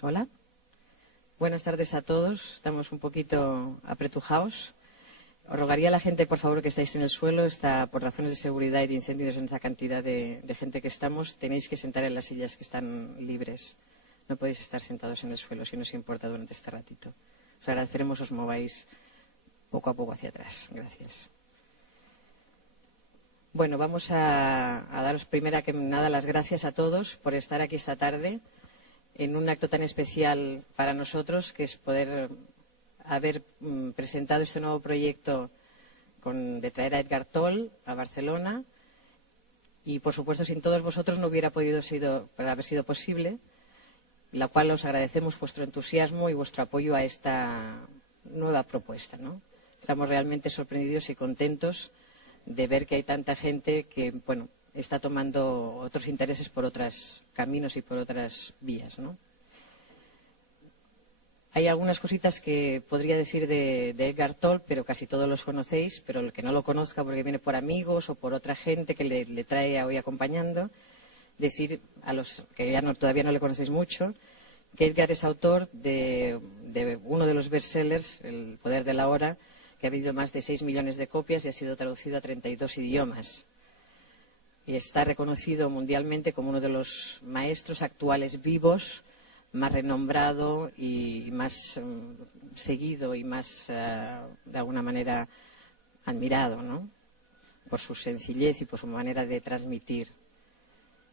Hola. Buenas tardes a todos. Estamos un poquito apretujados. Os rogaría a la gente, por favor, que estáis en el suelo. Por razones de seguridad y de incendios en esa cantidad de gente que estamos, tenéis que sentar en las sillas que están libres. No podéis estar sentados en el suelo, si no os importa, durante este ratito. Os agradeceremos os mováis poco a poco hacia atrás. Gracias. Bueno, vamos a daros primero que nada las gracias a todos por estar aquí esta tarde en un acto tan especial para nosotros, que es poder haber presentado este nuevo proyecto de traer a Eckhart Tolle a Barcelona. Y, por supuesto, sin todos vosotros no hubiera podido haber sido posible, la cual os agradecemos vuestro entusiasmo y vuestro apoyo a esta nueva propuesta, ¿no? Estamos realmente sorprendidos y contentos de ver que hay tanta gente que, bueno, está tomando otros intereses por otros caminos y por otras vías, ¿no? Hay algunas cositas que podría decir de Eckhart Tolle, pero casi todos los conocéis, pero el que no lo conozca porque viene por amigos o por otra gente que le trae hoy acompañando, decir a los que todavía no le conocéis mucho, que Eckhart es autor de uno de los bestsellers, El poder de la hora, que ha vendido más de 6 millones de copias y ha sido traducido a 32 idiomas. Y está reconocido mundialmente como uno de los maestros actuales vivos más renombrado y más seguido y más, de alguna manera, admirado, ¿no? Por su sencillez y por su manera de transmitir.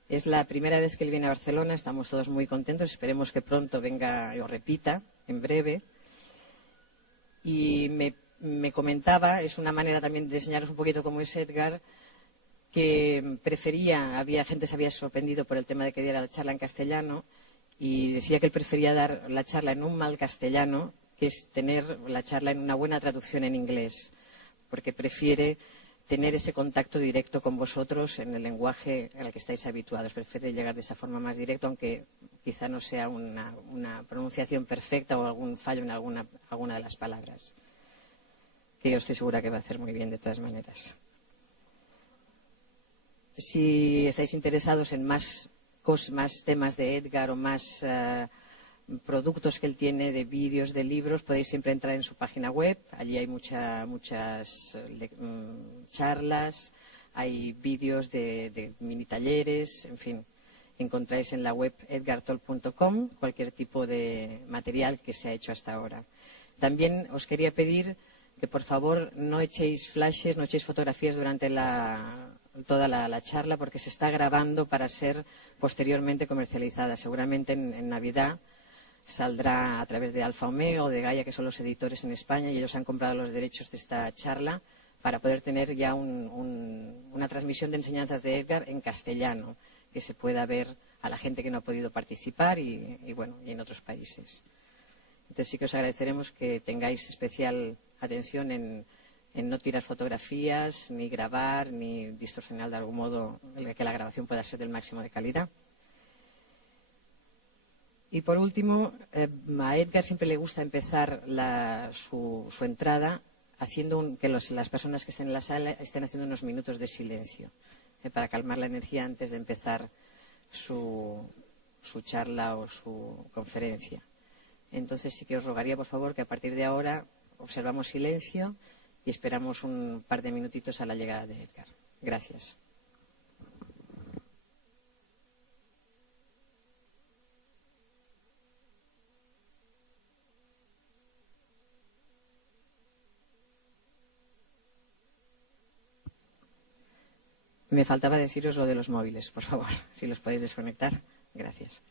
Es la primera vez que él viene a Barcelona, estamos todos muy contentos, esperemos que pronto venga y os repita, en breve. Y me comentaba, es una manera también de enseñaros un poquito cómo es Eckhart, que había gente que se había sorprendido por el tema de que diera la charla en castellano, y decía que él prefería dar la charla en un mal castellano, que es tener la charla en una buena traducción en inglés, porque prefiere tener ese contacto directo con vosotros en el lenguaje al que estáis habituados. Prefiere llegar de esa forma más directa, aunque quizá no sea una pronunciación perfecta o algún fallo en alguna de las palabras, que yo estoy segura que va a hacer muy bien de todas maneras. Si estáis interesados en más temas de Eckhart o más productos que él tiene, de vídeos, de libros, podéis siempre entrar en su página web. Allí hay muchas charlas, hay vídeos de mini talleres, en fin. Encontráis en la web edgartolle.com cualquier tipo de material que se ha hecho hasta ahora. También os quería pedir que, por favor, no echéis flashes, no echéis fotografías durante toda la charla, porque se está grabando para ser posteriormente comercializada. Seguramente en Navidad saldrá a través de Alfa Omega o de Gaia, que son los editores en España, y ellos han comprado los derechos de esta charla para poder tener ya una transmisión de enseñanzas de Eckhart en castellano, que se pueda ver a la gente que no ha podido participar y en otros países. Entonces sí que os agradeceremos que tengáis especial atención en no tirar fotografías, ni grabar, ni distorsionar de algún modo, que la grabación pueda ser del máximo de calidad. Y por último, a Eckhart siempre le gusta empezar su entrada haciendo que las personas que estén en la sala estén haciendo unos minutos de silencio, para calmar la energía antes de empezar su charla o su conferencia. Entonces sí que os rogaría, por favor, que a partir de ahora observamos silencio y esperamos un par de minutitos a la llegada de Eckhart. Gracias. Me faltaba deciros lo de los móviles, por favor, si los podéis desconectar. Gracias.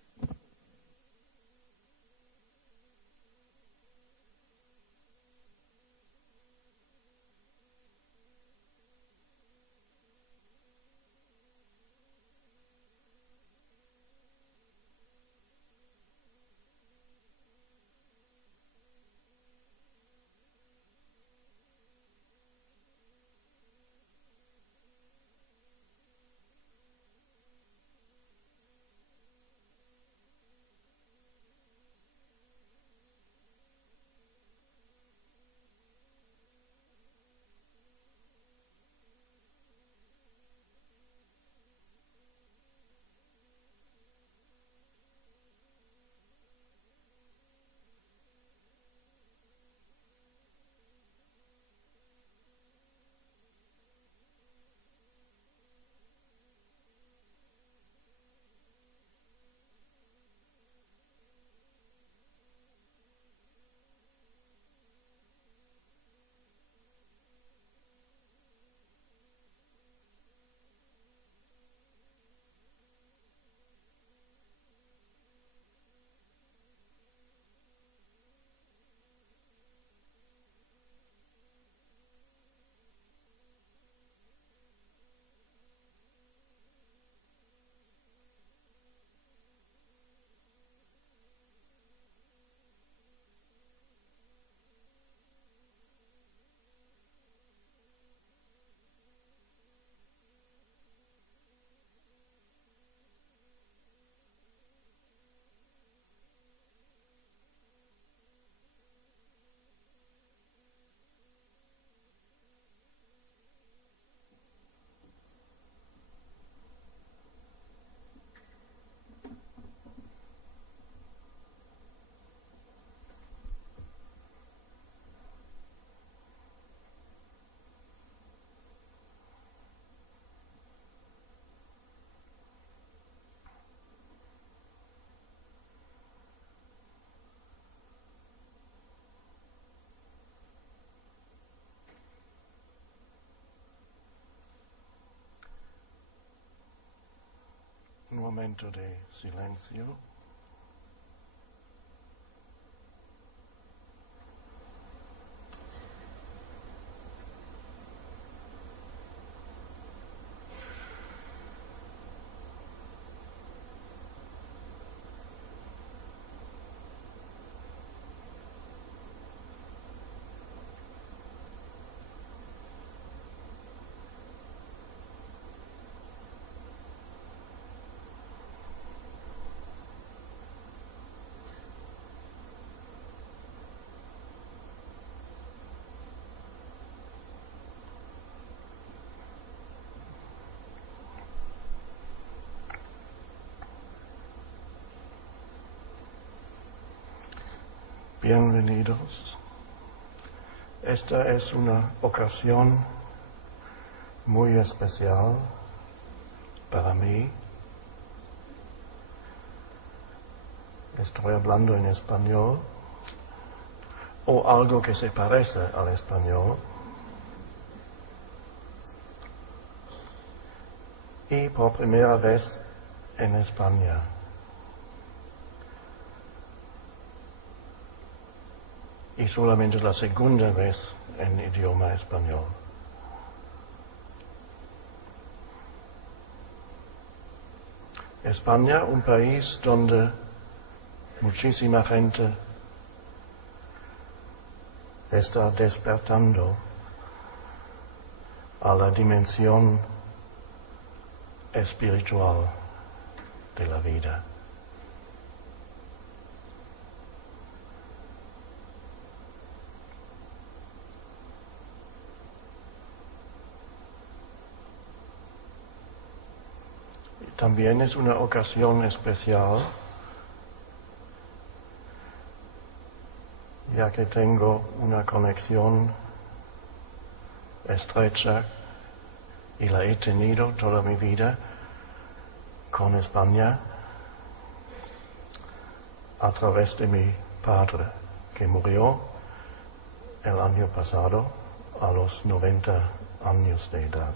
momento de silencio. Bienvenidos. Esta es una ocasión muy especial para mí. Estoy hablando en español o algo que se parece al español. Y por primera vez en España. Y solamente la segunda vez en idioma español. España, un país donde muchísima gente está despertando a la dimensión espiritual de la vida. También es una ocasión especial, ya que tengo una conexión estrecha y la he tenido toda mi vida con España a través de mi padre, que murió el año pasado a los 90 años de edad.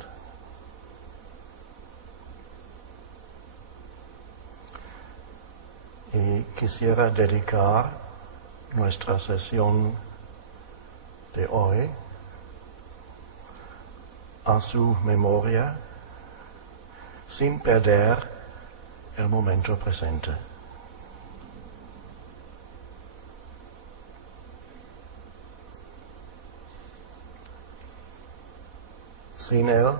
Y quisiera dedicar nuestra sesión de hoy a su memoria sin perder el momento presente. Sin él,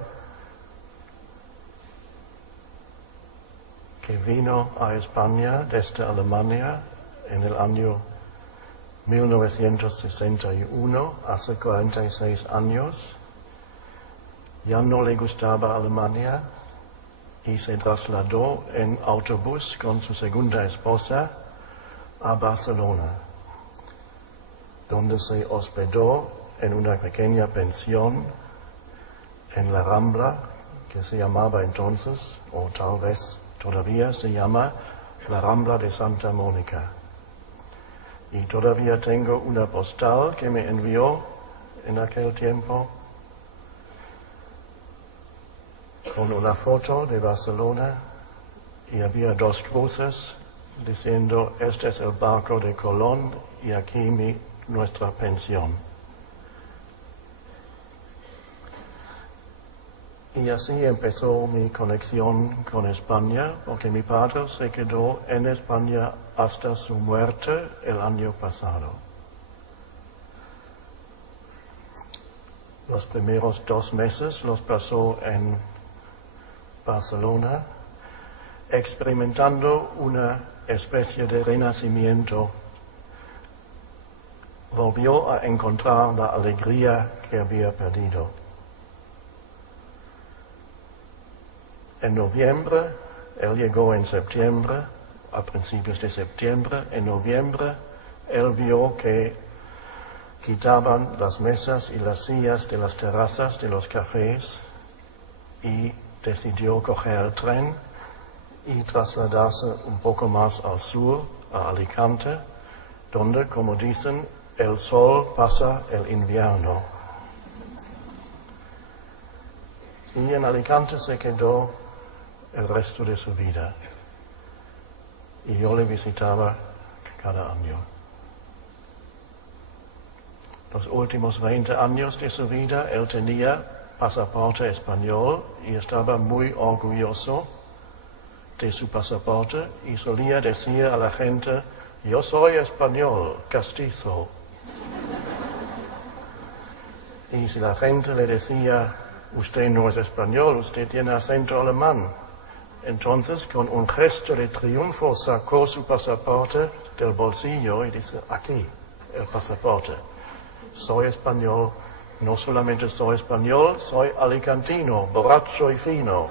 que vino a España desde Alemania en el año 1961, hace 46 años, ya no le gustaba Alemania y se trasladó en autobús con su segunda esposa a Barcelona, donde se hospedó en una pequeña pensión en la Rambla, que se llamaba entonces, o tal vez todavía se llama, la Rambla de Santa Mónica. Y todavía tengo una postal que me envió en aquel tiempo con una foto de Barcelona y había dos cruces diciendo: este es el barco de Colón y aquí nuestra pensión. Y así empezó mi conexión con España, porque mi padre se quedó en España hasta su muerte el año pasado. Los primeros 2 meses los pasó en Barcelona, experimentando una especie de renacimiento. Volvió a encontrar la alegría que había perdido. En noviembre, él llegó en septiembre, a principios de septiembre. En noviembre, él vio que quitaban las mesas y las sillas de las terrazas de los cafés y decidió coger el tren y trasladarse un poco más al sur, a Alicante, donde, como dicen, el sol pasa el invierno. Y en Alicante se quedó el resto de su vida. y yo le visitaba cada año. Los últimos 20 años de su vida él tenía pasaporte español y estaba muy orgulloso de su pasaporte y solía decir a la gente: yo soy español, castizo. Y si la gente le decía: usted no es español, usted tiene acento alemán, entonces con un gesto de triunfo sacó su pasaporte del bolsillo y dice: aquí, el pasaporte. Soy español, no solamente soy español, soy alicantino, borracho y fino.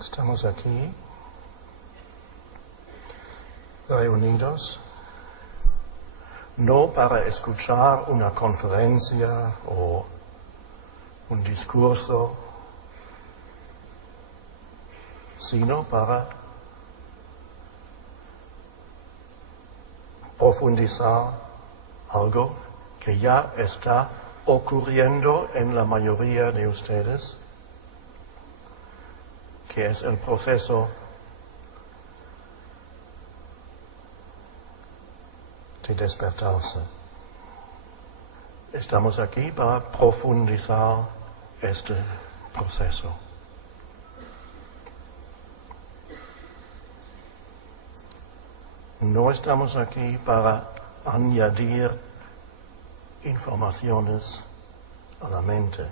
Estamos aquí, reunidos, no para escuchar una conferencia o un discurso, sino para profundizar algo que ya está ocurriendo en la mayoría de ustedes, que es el proceso de despertarse. Estamos aquí para profundizar este proceso. No estamos aquí para añadir informaciones a la mente.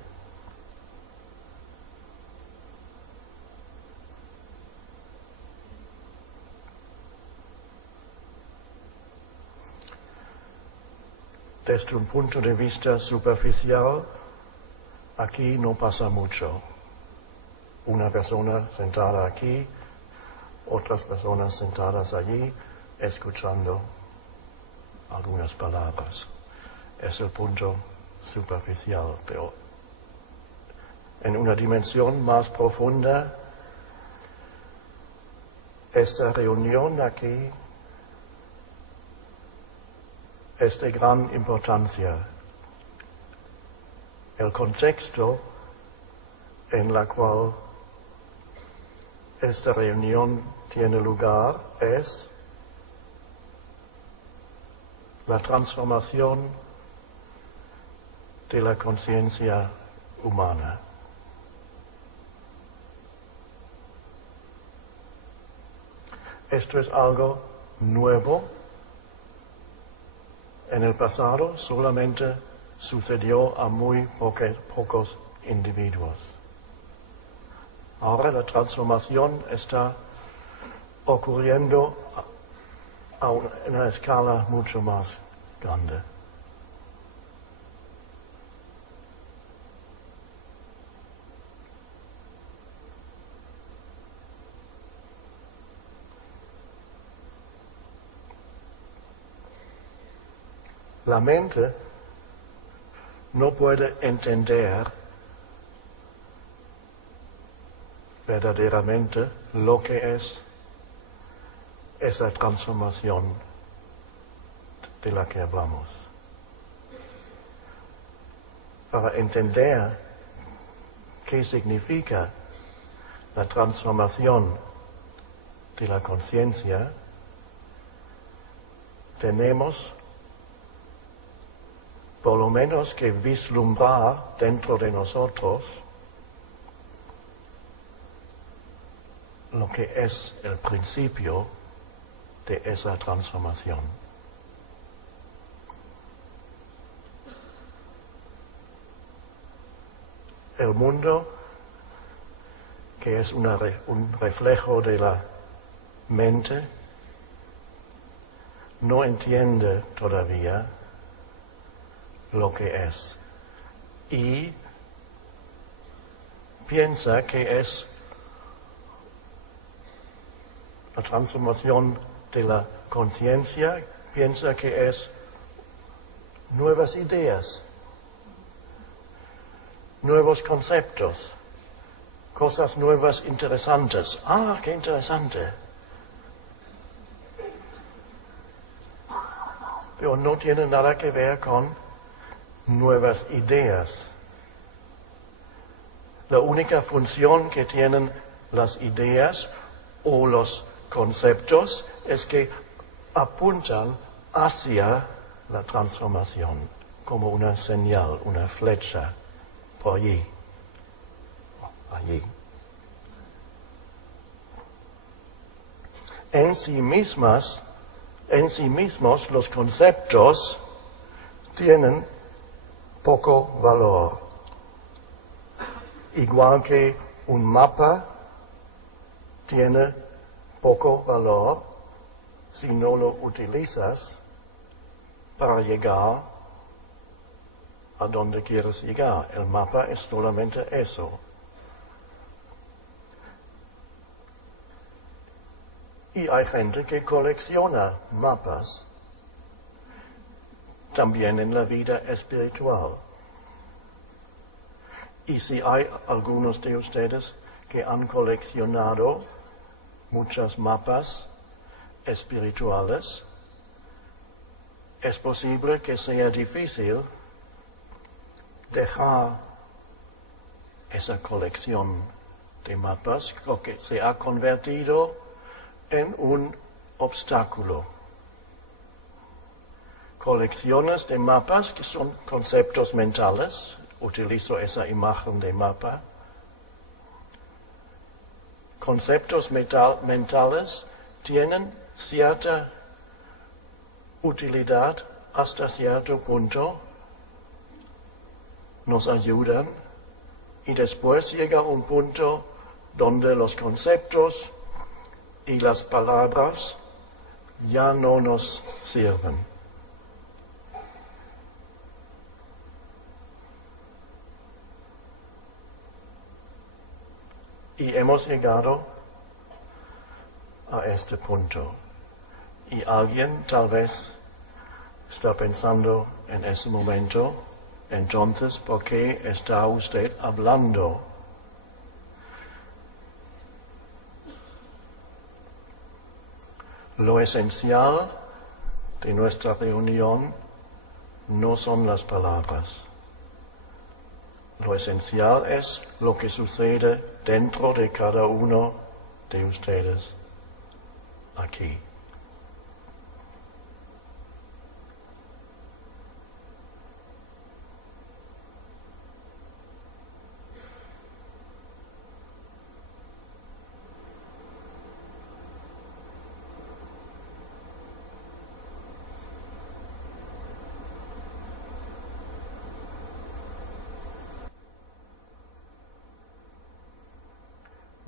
Desde un punto de vista superficial, aquí no pasa mucho. Una persona sentada aquí, otras personas sentadas allí, escuchando algunas palabras. Es el punto superficial, pero en una dimensión más profunda, esta reunión aquí es de gran importancia. El contexto en el cual esta reunión tiene lugar es la transformación de la conciencia humana. Esto es algo nuevo. En el pasado solamente sucedió a muy pocos individuos. Ahora la transformación está ocurriendo a una escala mucho más grande. La mente no puede entender verdaderamente lo que es esa transformación de la que hablamos. Para entender qué significa la transformación de la conciencia, tenemos por lo menos que vislumbrar dentro de nosotros lo que es el principio de esa transformación. El mundo, que es un reflejo de la mente, no entiende todavía lo que es y piensa que es la transformación de la conciencia, piensa que es nuevas ideas, nuevos conceptos, cosas nuevas interesantes. Ah, qué interesante. Pero no tiene nada que ver con nuevas ideas. La única función que tienen las ideas o los conceptos es que apuntan hacia la transformación, como una señal, una flecha, por allí, allí. En sí mismos, los conceptos tienen poco valor. Igual que un mapa tiene poco valor si no lo utilizas para llegar a donde quieres llegar. El mapa es solamente eso. Y hay gente que colecciona mapas también en la vida espiritual. Y si hay algunos de ustedes que han coleccionado muchos mapas espirituales, es posible que sea difícil dejar esa colección de mapas porque se ha convertido en un obstáculo. Colecciones de mapas que son conceptos mentales, utilizo esa imagen de mapa. Conceptos mentales tienen cierta utilidad hasta cierto punto, nos ayudan y después llega un punto donde los conceptos y las palabras ya no nos sirven. Y hemos llegado a este punto. Y alguien tal vez está pensando en ese momento, entonces, ¿por qué está usted hablando? Lo esencial de nuestra reunión no son las palabras. Lo esencial es lo que sucede dentro de cada uno de ustedes aquí.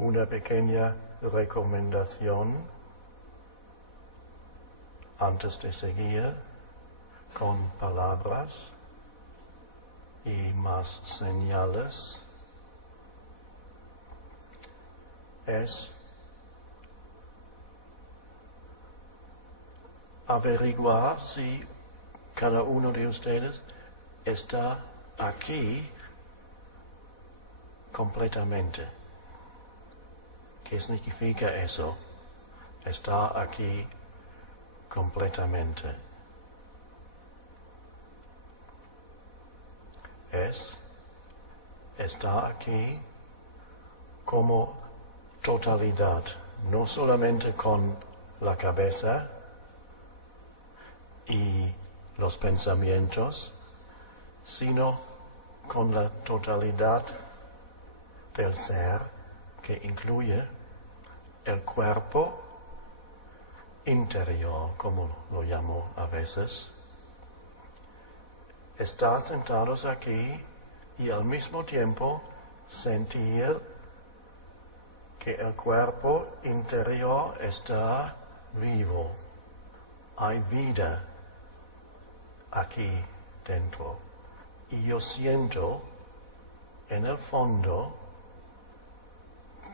Una pequeña recomendación antes de seguir con palabras y más señales es averiguar si cada uno de ustedes está aquí completamente. ¿Qué significa eso? Está aquí completamente. Está aquí como totalidad, no solamente con la cabeza y los pensamientos, sino con la totalidad del ser que incluye el cuerpo interior, como lo llamo a veces. Estar sentados aquí y al mismo tiempo sentir que el cuerpo interior está vivo. Hay vida aquí dentro. Y yo siento en el fondo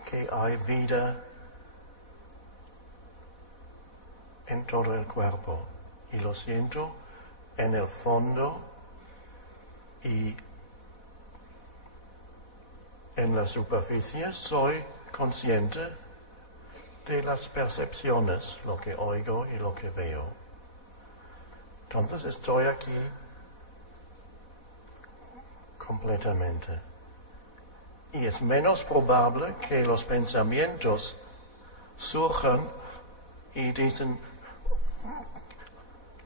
que hay vida en todo el cuerpo. Y lo siento en el fondo y en la superficie soy consciente de las percepciones, lo que oigo y lo que veo. Entonces estoy aquí completamente. Y es menos probable que los pensamientos surjan y dicen,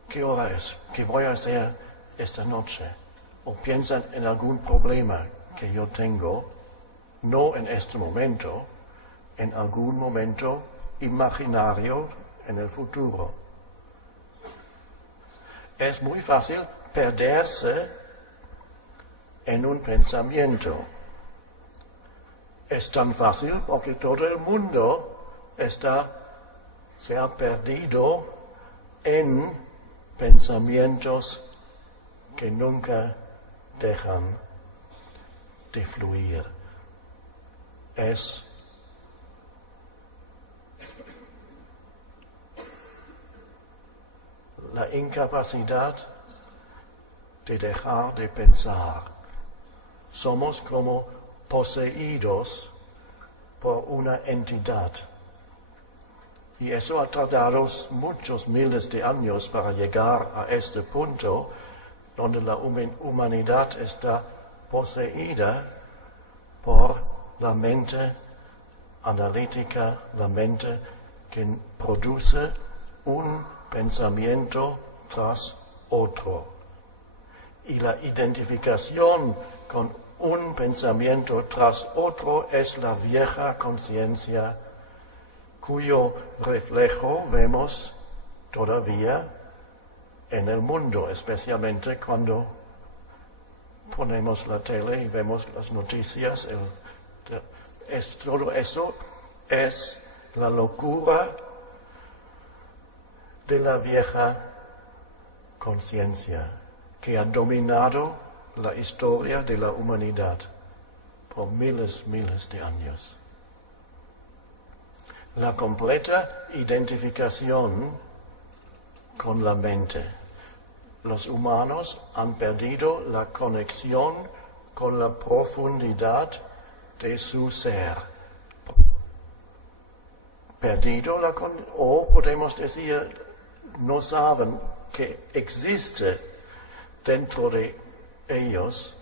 ¿qué hora es? ¿Qué voy a hacer esta noche? O piensan en algún problema que yo tengo, no en este momento, en algún momento imaginario en el futuro. Es muy fácil perderse en un pensamiento. Es tan fácil porque todo el mundo se ha perdido en pensamientos que nunca dejan de fluir. Es la incapacidad de dejar de pensar. Somos como poseídos por una entidad. Y eso ha tardado muchos miles de años para llegar a este punto donde la humanidad está poseída por la mente analítica, la mente que produce un pensamiento tras otro. Y la identificación con un pensamiento tras otro es la vieja conciencia cuyo reflejo vemos todavía en el mundo, especialmente cuando ponemos la tele y vemos las noticias. Todo eso es la locura de la vieja conciencia que ha dominado la historia de la humanidad por miles de años. La completa identificación con la mente. Los humanos han perdido la conexión con la profundidad de su ser. O podemos decir, no saben que existe dentro de ellos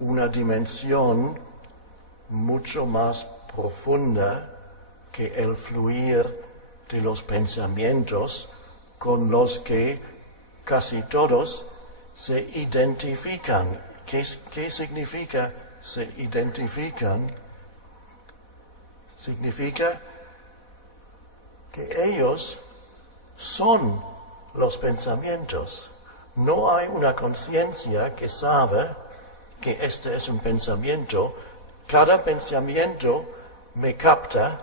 una dimensión mucho más profunda que el fluir de los pensamientos con los que casi todos se identifican. ¿Qué significa se identifican? Significa que ellos son los pensamientos. No hay una conciencia que sabe que este es un pensamiento. Cada pensamiento me capta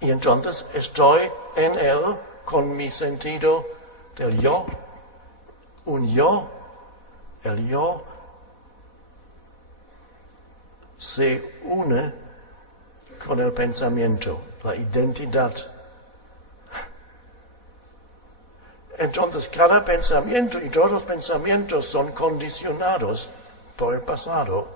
y entonces estoy en él con mi sentido del yo. El yo se une con el pensamiento, la identidad. Entonces cada pensamiento y todos los pensamientos son condicionados por el pasado.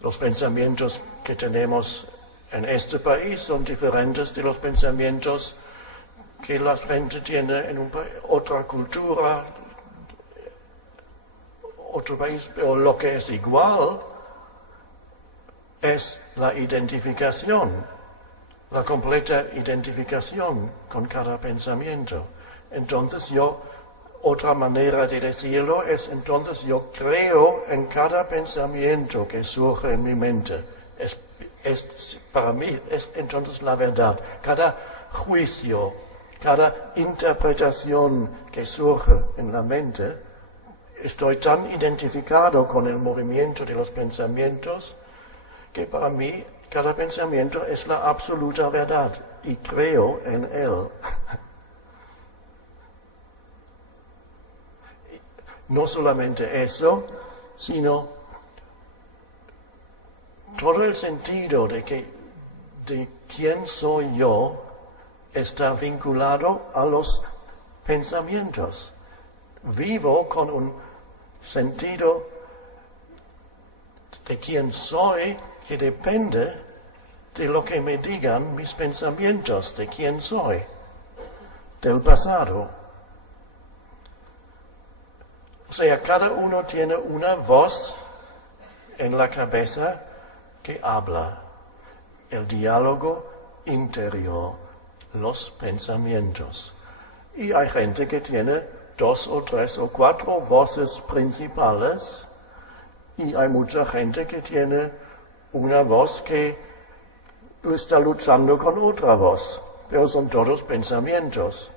Los pensamientos que tenemos en este país son diferentes de los pensamientos que la gente tiene en otra cultura, otro país, pero lo que es igual es la identificación, la completa identificación con cada pensamiento. Entonces otra manera de decirlo es, entonces yo creo en cada pensamiento que surge en mi mente. Para mí es entonces la verdad. Cada juicio, cada interpretación que surge en la mente, estoy tan identificado con el movimiento de los pensamientos que para mí cada pensamiento es la absoluta verdad y creo en él. No solamente eso, sino todo el sentido de quién soy yo está vinculado a los pensamientos. Vivo con un sentido de quién soy, que depende de lo que me digan mis pensamientos, de quién soy, del pasado. O sea, cada uno tiene una voz en la cabeza que habla, el diálogo interior, los pensamientos. Y hay gente que tiene 2 o 3 o 4 voces principales, y hay mucha gente que tiene una voz que está luchando con otra voz, pero son todos pensamientos.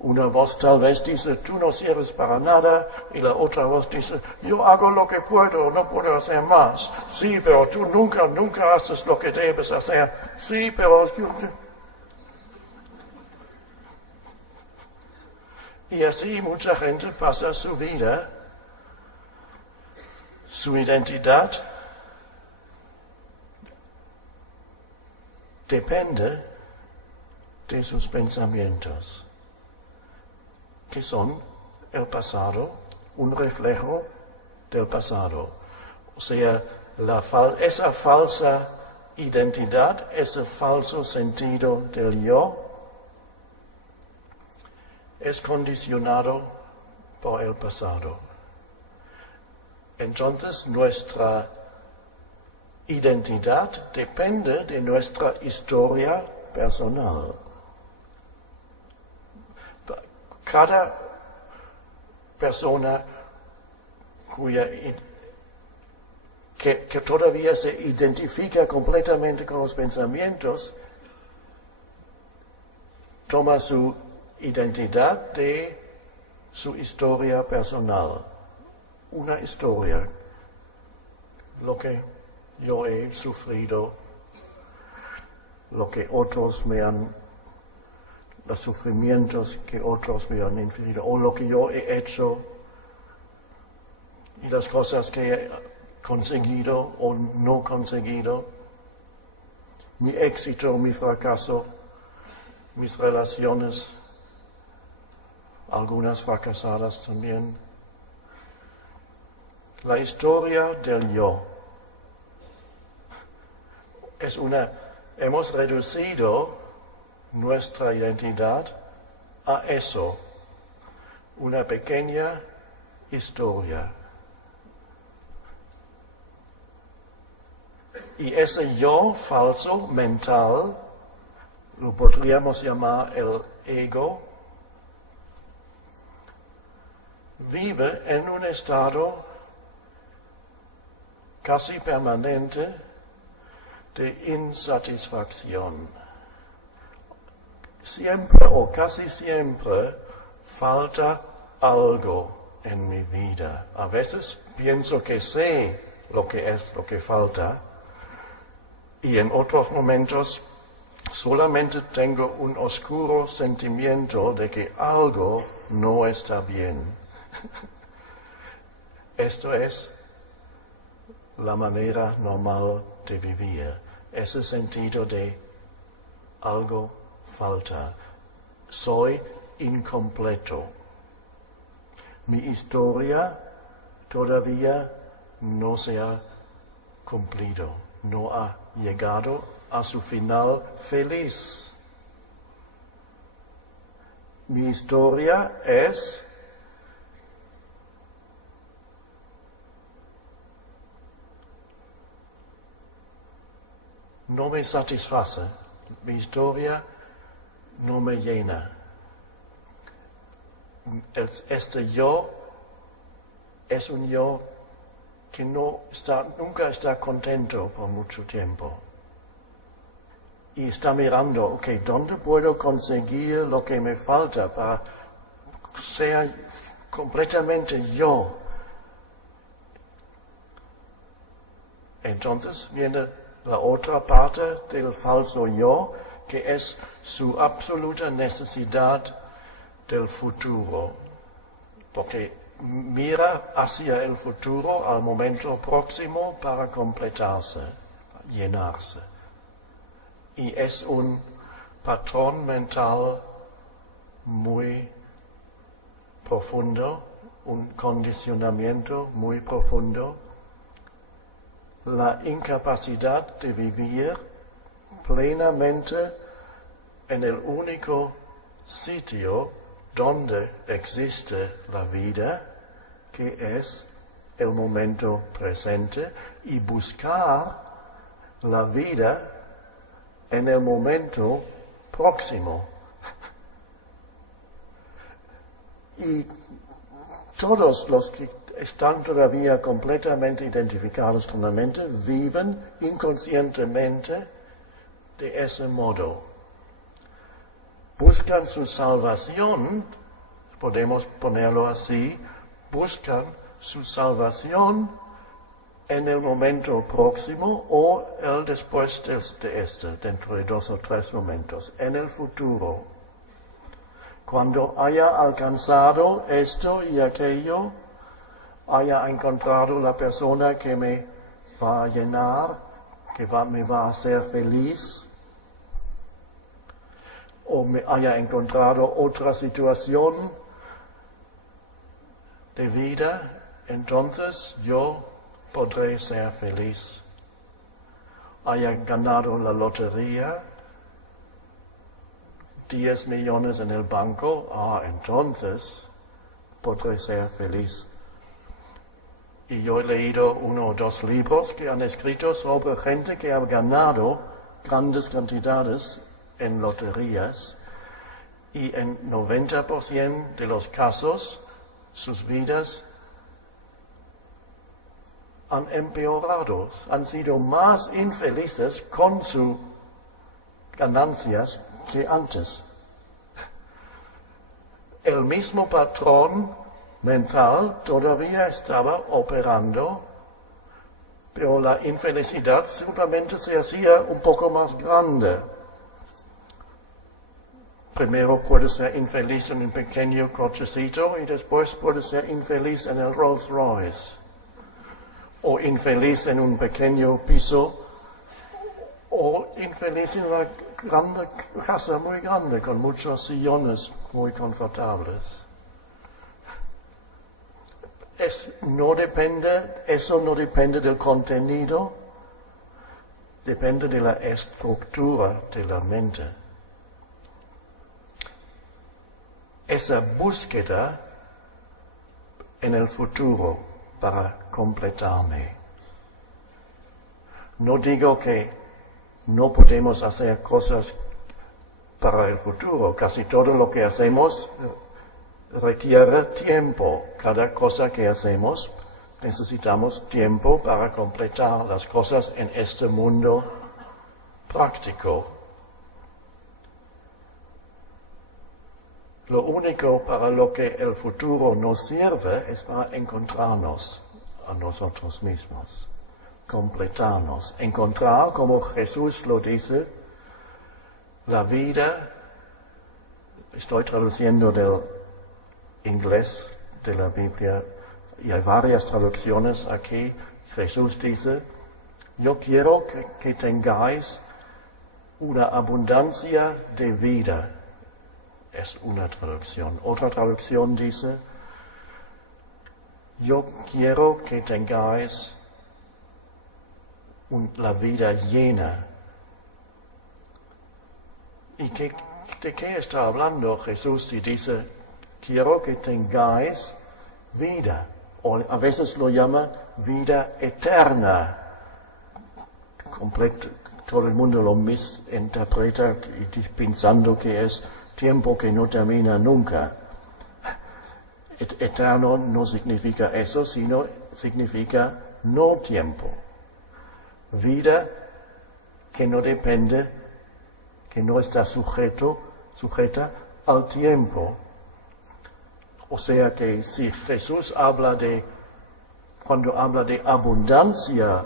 Una voz tal vez dice, tú no sirves para nada, y la otra voz dice, yo hago lo que puedo, no puedo hacer más. Sí, pero tú nunca haces lo que debes hacer. Sí, pero... Y así mucha gente pasa su vida, su identidad depende de sus pensamientos, que son el pasado, un reflejo del pasado. O sea, esa falsa identidad, ese falso sentido del yo, es condicionado por el pasado. Entonces nuestra identidad depende de nuestra historia personal. Cada persona que todavía se identifica completamente con los pensamientos, toma su identidad de su historia personal. Una historia, lo que yo he sufrido, lo que otros me han, los sufrimientos que otros me han infligido, o lo que yo he hecho, y las cosas que he conseguido o no conseguido, mi éxito, mi fracaso, mis relaciones, algunas fracasadas también. La historia del yo hemos reducido nuestra identidad a eso, una pequeña historia. Y ese yo falso, mental, lo podríamos llamar el ego, vive en un estado casi permanente de insatisfacción. Siempre o casi siempre falta algo en mi vida. A veces pienso que sé lo que falta, y en otros momentos solamente tengo un oscuro sentimiento de que algo no está bien. Esto es la manera normal de vivir, ese sentido de algo falta, soy incompleto. Mi historia todavía no se ha cumplido, no ha llegado a su final feliz. Mi historia es no me satisface, mi historia no me llena. Este yo es un yo que nunca está contento por mucho tiempo. Y está mirando, ok, ¿dónde puedo conseguir lo que me falta para ser completamente yo? Entonces viene la otra parte del falso yo, que es su absoluta necesidad del futuro, porque mira hacia el futuro al momento próximo para completarse, llenarse. Y es un patrón mental muy profundo, un condicionamiento muy profundo, la incapacidad de vivir plenamente en el único sitio donde existe la vida, que es el momento presente, y buscar la vida en el momento próximo. Y todos los que están todavía completamente identificados con la mente viven inconscientemente de ese modo. Buscan su salvación, podemos ponerlo así, buscan su salvación en el momento próximo o el después de este, dentro de 2 o 3 momentos, en el futuro. Cuando haya alcanzado esto y aquello, haya encontrado la persona que me va a llenar, que me va a hacer feliz, o me haya encontrado otra situación de vida, entonces yo podré ser feliz. Haya ganado la lotería, 10 millones en el banco, entonces podré ser feliz. Y yo he leído 1 o 2 libros que han escrito sobre gente que ha ganado grandes cantidades en loterías, y en 90% de los casos sus vidas han empeorado, han sido más infelices con sus ganancias que antes. El mismo patrón mental todavía estaba operando, pero la infelicidad simplemente se hacía un poco más grande. Primero puede ser infeliz en un pequeño cochecito y después puede ser infeliz en el Rolls Royce. O infeliz en un pequeño piso, o infeliz en una casa muy grande con muchos sillones muy confortables. Eso no depende del contenido, depende de la estructura de la mente. Esa búsqueda en el futuro para completarme. No digo que no podemos hacer cosas para el futuro. Casi todo lo que hacemos requiere tiempo. Cada cosa que hacemos necesitamos tiempo para completar las cosas en este mundo práctico. Lo único para lo que el futuro nos sirve es para encontrarnos a nosotros mismos, completarnos, encontrar, como Jesús lo dice, la vida. Estoy traduciendo del inglés de la Biblia y hay varias traducciones aquí. Jesús dice, yo quiero que tengáis una abundancia de vida. Es una traducción. Otra traducción dice, yo quiero que tengáis la vida llena. ¿Y de qué está hablando Jesús si dice, quiero que tengáis vida? O a veces lo llama vida eterna. Todo el mundo lo misinterpreta pensando que es tiempo que no termina nunca. Eterno no significa eso, sino significa no tiempo. Vida que no depende, que no está sujeta al tiempo. O sea que si Jesús cuando habla de abundancia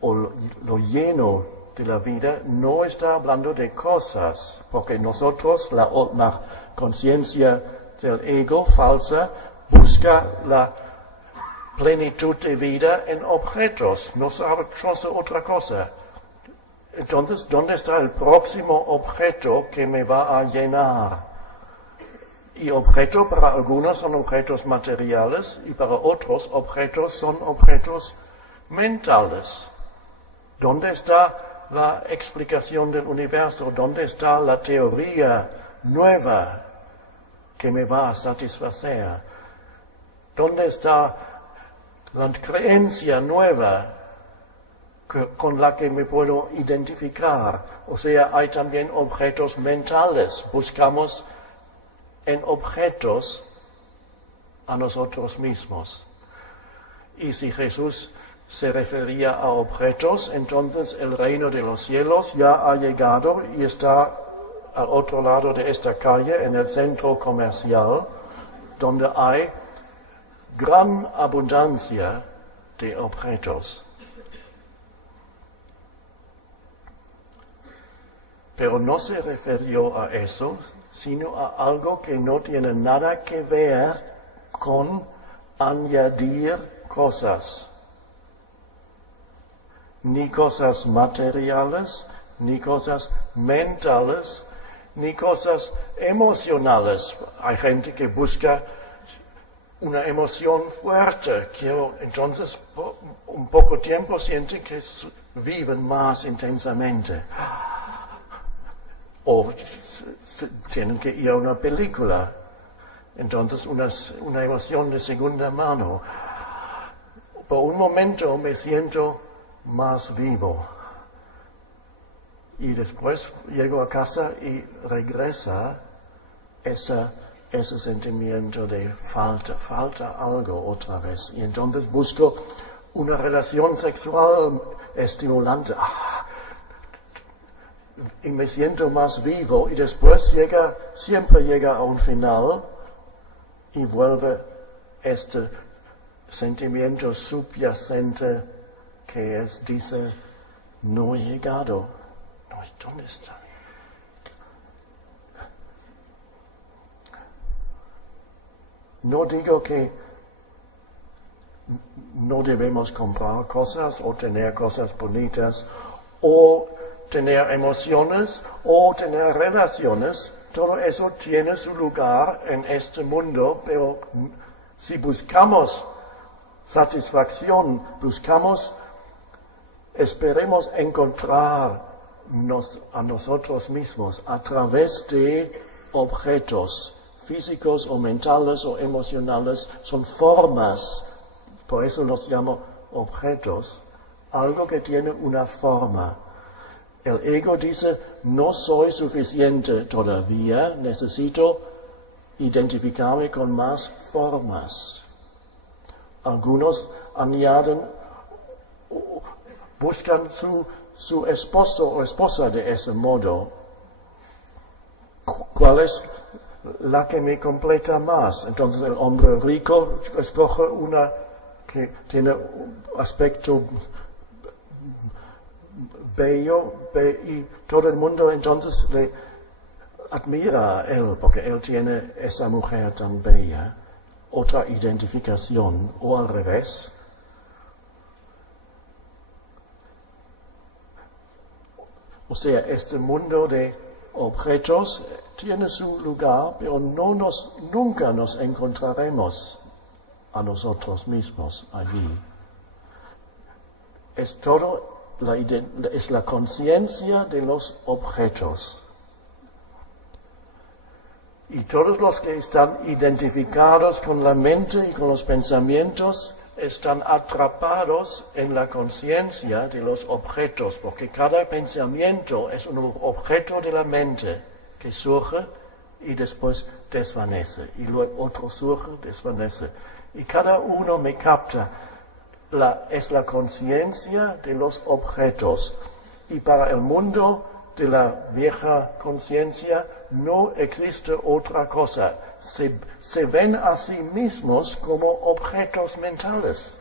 o lo lleno de la vida, no está hablando de cosas, porque nosotros, la conciencia del ego falsa, busca la plenitud de vida en objetos, no sabe otra cosa. Entonces, ¿dónde está el próximo objeto que me va a llenar? Y objetos para algunos son objetos materiales y para otros objetos son objetos mentales. ¿Dónde está la explicación del universo? ¿Dónde está la teoría nueva que me va a satisfacer? ¿Dónde está la creencia nueva con la que me puedo identificar? O sea, hay también objetos mentales. Buscamos en objetos a nosotros mismos. Y si Jesús se refería a objetos, entonces el reino de los cielos ya ha llegado y está al otro lado de esta calle, en el centro comercial, donde hay gran abundancia de objetos. Pero no se refirió a eso, sino a algo que no tiene nada que ver con añadir cosas. Ni cosas materiales, ni cosas mentales, ni cosas emocionales. Hay gente que busca una emoción fuerte, entonces por un poco tiempo sienten que viven más intensamente. O tienen que ir a una película, entonces una emoción de segunda mano. Por un momento me siento más vivo. Y después llego a casa y regresa ese sentimiento de falta algo otra vez. Y entonces busco una relación sexual estimulante. Y me siento más vivo y después siempre llega a un final y vuelve este sentimiento subyacente que dice, no he llegado. ¿Dónde está? No digo que no debemos comprar cosas o tener cosas bonitas o tener emociones o tener relaciones. Todo eso tiene su lugar en este mundo, pero si buscamos satisfacción, esperemos encontrarnos a nosotros mismos a través de objetos físicos o mentales o emocionales, son formas, por eso los llamo objetos, algo que tiene una forma. El ego dice, no soy suficiente todavía, necesito identificarme con más formas. Algunos añaden, buscan su esposo o esposa de ese modo. ¿Cuál es la que me completa más? Entonces el hombre rico escoge una que tiene un aspecto bello y todo el mundo entonces le admira a él porque él tiene esa mujer tan bella. Otra identificación, o al revés. O sea, este mundo de objetos tiene su lugar, pero nunca nos encontraremos a nosotros mismos allí. Es todo es la conciencia de los objetos. Y todos los que están identificados con la mente y con los pensamientos están atrapados en la conciencia de los objetos, porque cada pensamiento es un objeto de la mente que surge y después desvanece, y luego otro surge, desvanece. Y cada uno me capta, es la conciencia de los objetos. Y para el mundo de la vieja conciencia no existe otra cosa. Se ven a sí mismos como objetos mentales.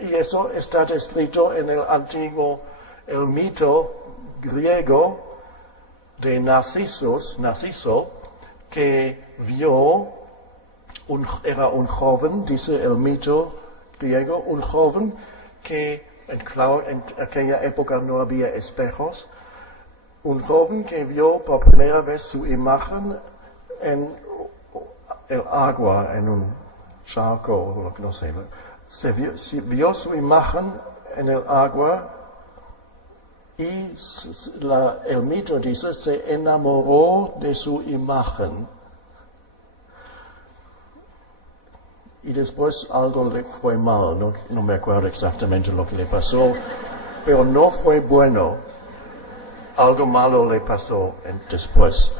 Y eso está descrito en el mito griego de Narciso, que vio, era un joven, dice el mito griego, un joven que, claro, en aquella época no había espejos, un joven que vio por primera vez su imagen en el agua, en un charco o lo que no sé, vio su imagen en el agua y el mito dice se enamoró de su imagen. Y después algo le fue mal, no me acuerdo exactamente lo que le pasó, pero no fue bueno. Algo malo le pasó después.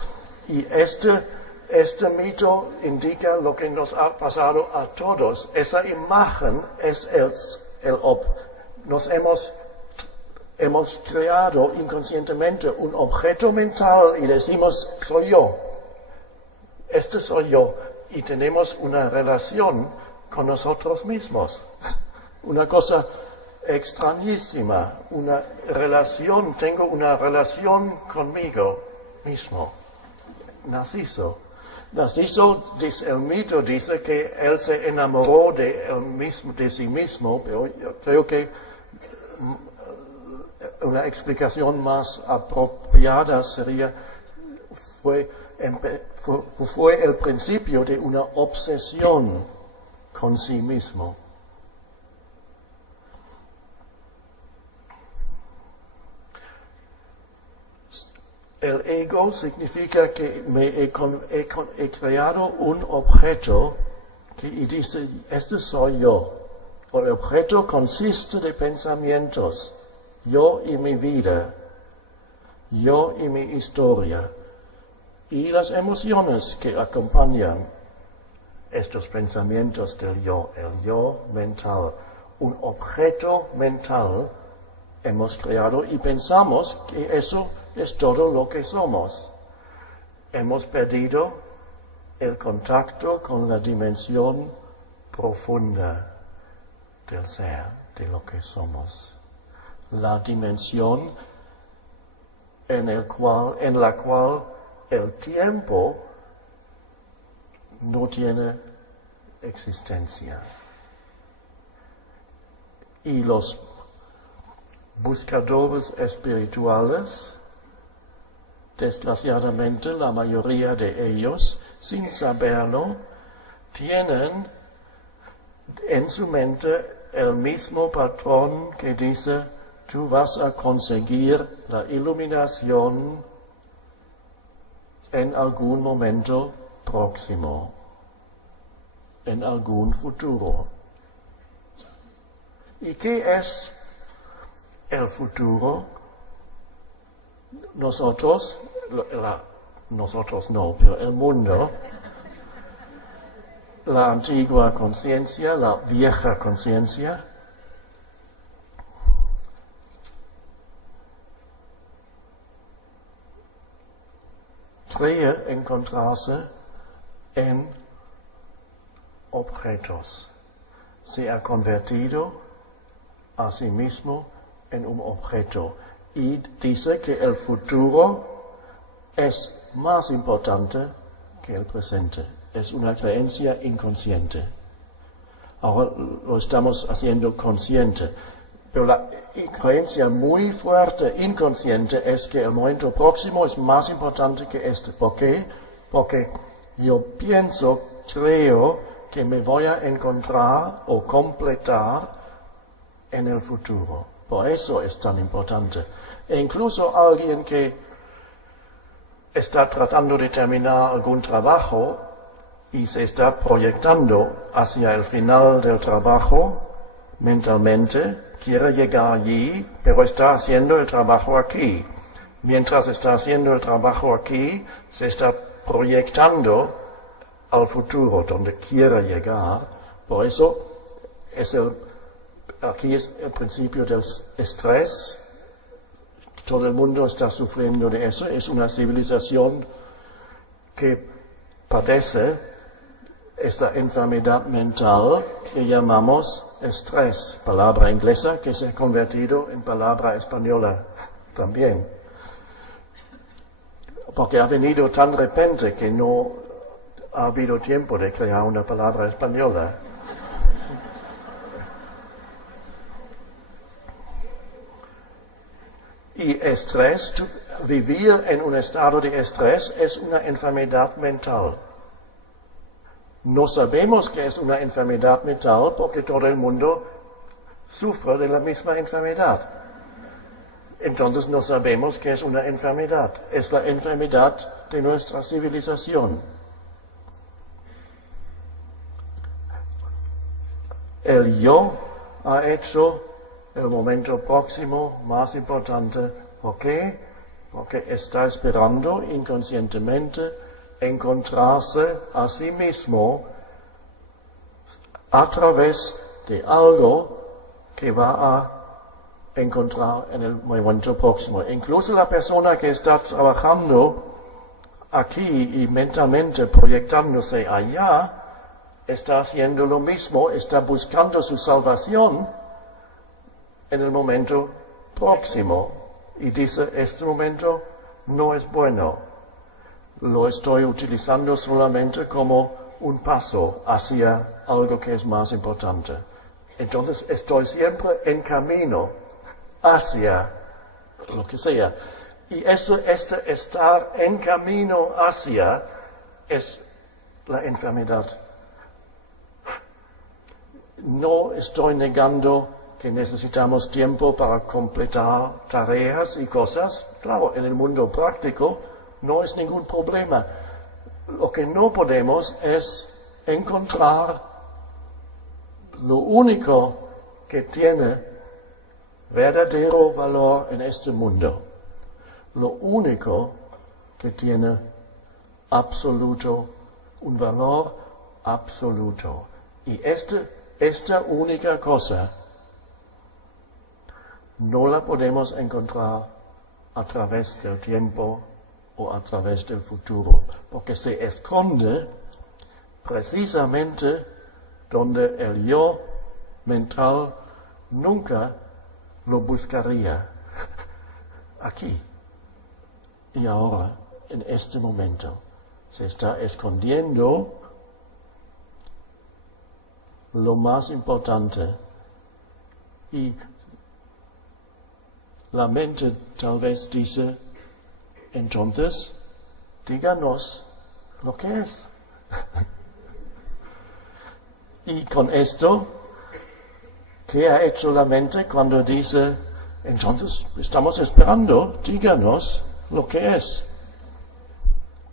Y este mito indica lo que nos ha pasado a todos. Esa imagen es nos hemos creado inconscientemente un objeto mental y decimos, soy yo. Este soy yo. Y tenemos una relación con nosotros mismos. Una cosa extrañísima, tengo una relación conmigo mismo. Narciso, el mito dice que él se enamoró de sí mismo, pero yo creo que una explicación más apropiada sería, fue el principio de una obsesión con sí mismo. El ego significa que he creado un objeto y dice, este soy yo. El objeto consiste de pensamientos, yo y mi vida, yo y mi historia, y las emociones que acompañan estos pensamientos del yo, el yo mental. Un objeto mental hemos creado y pensamos que eso es todo lo que somos. Hemos perdido el contacto con la dimensión profunda del ser, de lo que somos. La dimensión en la cual el tiempo no tiene existencia. Y los buscadores espirituales, desgraciadamente la mayoría de ellos, sin saberlo, tienen en su mente el mismo patrón que dice, tú vas a conseguir la iluminación en algún momento próximo, en algún futuro. ¿Y qué es el futuro? Nosotros no, pero el mundo, la antigua conciencia, la vieja conciencia, cree encontrarse en objetos. Se ha convertido a sí mismo en un objeto y dice que el futuro es más importante que el presente. Es una creencia inconsciente. Ahora lo estamos haciendo consciente. Pero la creencia muy fuerte, inconsciente, es que el momento próximo es más importante que este. ¿Por qué? Porque yo creo que me voy a encontrar o completar en el futuro. Por eso es tan importante. E incluso alguien que está tratando de terminar algún trabajo y se está proyectando hacia el final del trabajo mentalmente, quiere llegar allí, pero está haciendo el trabajo aquí. Mientras está haciendo el trabajo aquí, se está proyectando al futuro, donde quiere llegar. Por eso, aquí es el principio del estrés. Todo el mundo está sufriendo de eso. Es una civilización que padece esta enfermedad mental que llamamos estrés, palabra inglesa que se ha convertido en palabra española también. Porque ha venido tan de repente que no ha habido tiempo de crear una palabra española. Y estrés, vivir en un estado de estrés es una enfermedad mental. No sabemos que es una enfermedad mental porque todo el mundo sufre de la misma enfermedad. Entonces no sabemos que es una enfermedad. Es la enfermedad de nuestra civilización. El yo ha hecho el momento próximo más importante. ¿Por qué? Porque está esperando inconscientemente encontrarse a sí mismo a través de algo que va a encontrar en el momento próximo. Incluso la persona que está trabajando aquí y mentalmente proyectándose allá, está haciendo lo mismo, está buscando su salvación en el momento próximo. Y dice, este momento no es bueno. Lo estoy utilizando solamente como un paso hacia algo que es más importante. Entonces estoy siempre en camino hacia lo que sea. Y este estar en camino hacia es la enfermedad. No estoy negando que necesitamos tiempo para completar tareas y cosas. Claro, en el mundo práctico no es ningún problema. Lo que no podemos es encontrar lo único que tiene verdadero valor en este mundo. Lo único que tiene un valor absoluto. Y esta única cosa no la podemos encontrar a través del tiempo o a través del futuro, porque se esconde precisamente donde el yo mental nunca lo buscaría, aquí y ahora, en este momento. Se está escondiendo lo más importante y la mente tal vez dice, entonces, díganos lo que es. Y con esto, ¿qué ha hecho la mente cuando dice, entonces, estamos esperando, díganos lo que es?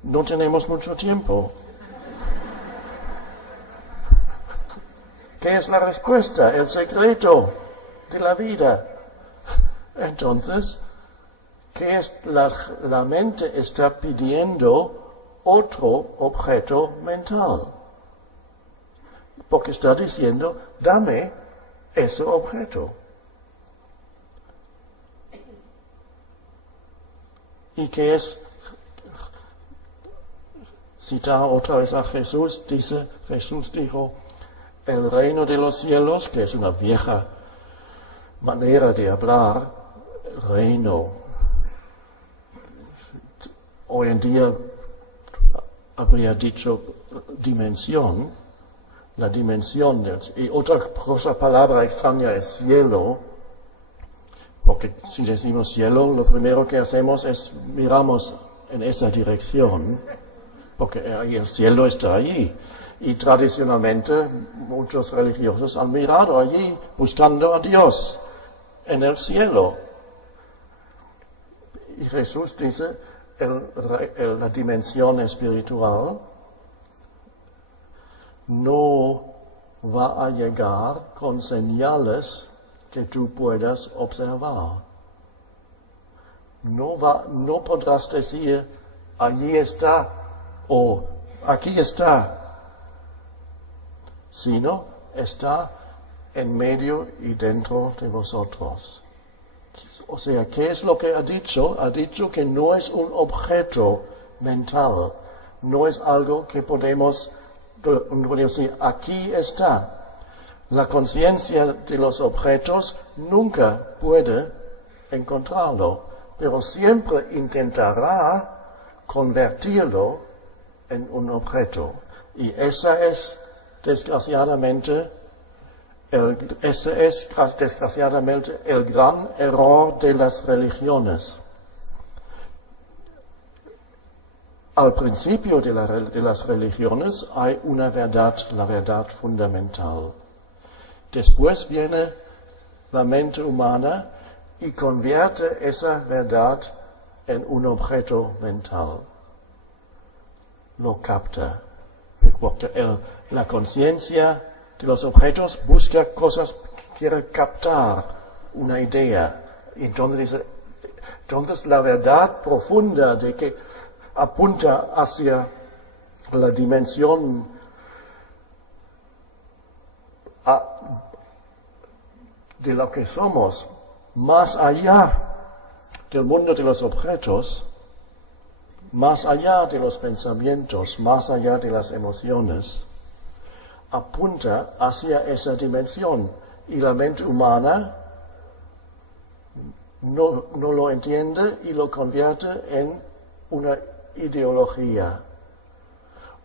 No tenemos mucho tiempo. ¿Qué es la respuesta? El secreto de la vida. Entonces, ¿qué es la mente está pidiendo otro objeto mental? Porque está diciendo, dame ese objeto. ¿Y qué es? Citar otra vez a Jesús, Jesús dijo, el reino de los cielos, que es una vieja manera de hablar, el reino, hoy en día habría dicho dimensión, la dimensión, y otra palabra extraña es cielo, porque si decimos cielo, lo primero que hacemos es miramos en esa dirección, porque el cielo está allí. Y tradicionalmente muchos religiosos han mirado allí buscando a Dios en el cielo. Y Jesús dice, la dimensión espiritual no va a llegar con señales que tú puedas observar. No podrás decir, allí está o aquí está, sino está en medio y dentro de vosotros. O sea, ¿qué es lo que ha dicho? Ha dicho que no es un objeto mental, no es algo que podemos decir, aquí está. La conciencia de los objetos nunca puede encontrarlo, pero siempre intentará convertirlo en un objeto. Y ese es desgraciadamente el gran error de las religiones. al principio de las religiones hay una verdad, la verdad fundamental. Después viene la mente humana y convierte esa verdad en un objeto mental. Lo capta. Porque la conciencia de los objetos busca cosas, quiere captar una idea. Entonces la verdad profunda de que apunta hacia la dimensión de lo que somos, más allá del mundo de los objetos, más allá de los pensamientos, más allá de las emociones, apunta hacia esa dimensión. Y la mente humana no lo entiende y lo convierte en una ideología,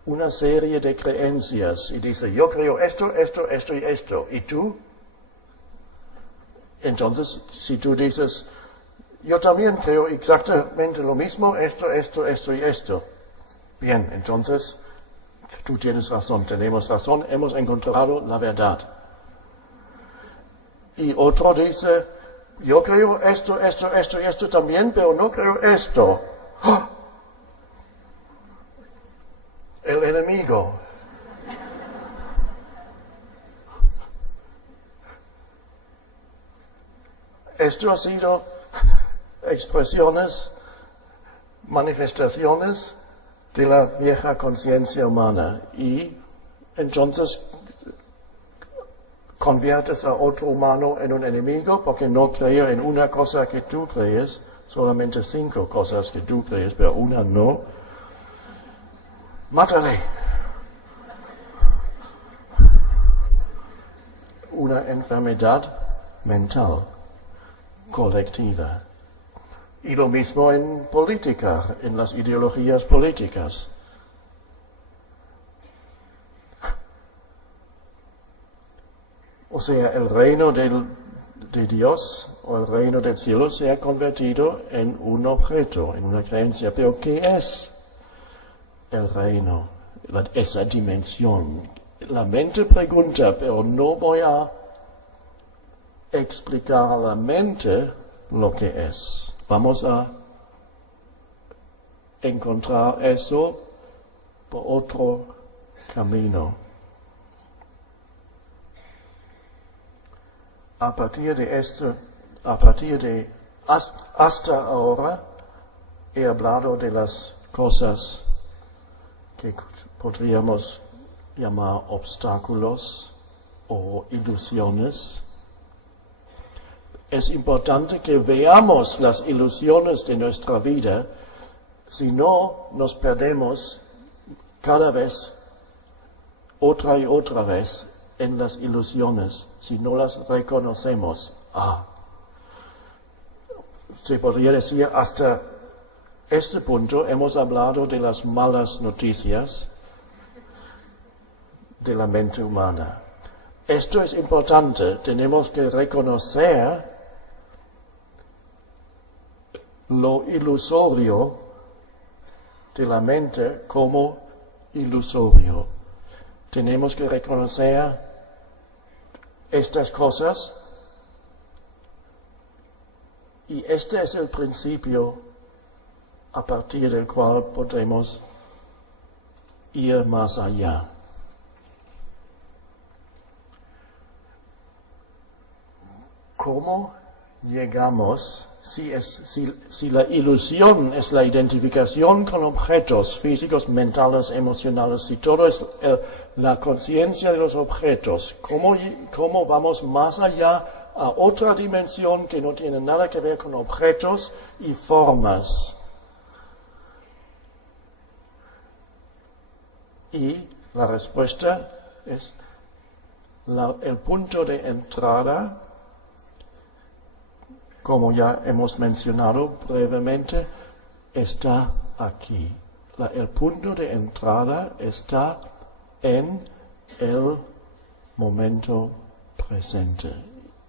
una serie de creencias. Y dice, yo creo esto, esto, esto y esto. ¿Y tú? Entonces, si tú dices, yo también creo exactamente lo mismo, esto, esto, esto y esto. Bien, entonces, tú tienes razón, tenemos razón, hemos encontrado la verdad. Y otro dice, yo creo esto, esto, esto y esto también, pero no creo esto. ¡Oh! El enemigo. Esto ha sido expresiones, manifestaciones de la vieja conciencia humana y entonces conviertes a otro humano en un enemigo porque no cree en una cosa que tú crees, solamente 5 cosas que tú crees, pero una no. Mátale. Una enfermedad mental colectiva. Y lo mismo en política, en las ideologías políticas. O sea, el reino de Dios o el reino del cielo se ha convertido en un objeto, en una creencia. Pero ¿qué es el reino? Esa dimensión. La mente pregunta, pero no voy a explicar a la mente lo que es. Vamos a encontrar eso por otro camino. A partir de hasta ahora he hablado de las cosas que podríamos llamar obstáculos o ilusiones. Es importante que veamos las ilusiones de nuestra vida, si no nos perdemos cada vez, otra y otra vez, en las ilusiones, si no las reconocemos. Se podría decir, hasta este punto hemos hablado de las malas noticias de la mente humana. Esto es importante, tenemos que reconocer lo ilusorio de la mente como ilusorio. Tenemos que reconocer estas cosas y este es el principio a partir del cual podremos ir más allá. ¿Cómo llegamos? Si la ilusión es la identificación con objetos físicos, mentales, emocionales, si todo es la conciencia de los objetos, ¿cómo vamos más allá a otra dimensión que no tiene nada que ver con objetos y formas? Y la respuesta es el punto de entrada. Como ya hemos mencionado brevemente, está aquí. El punto de entrada está en el momento presente.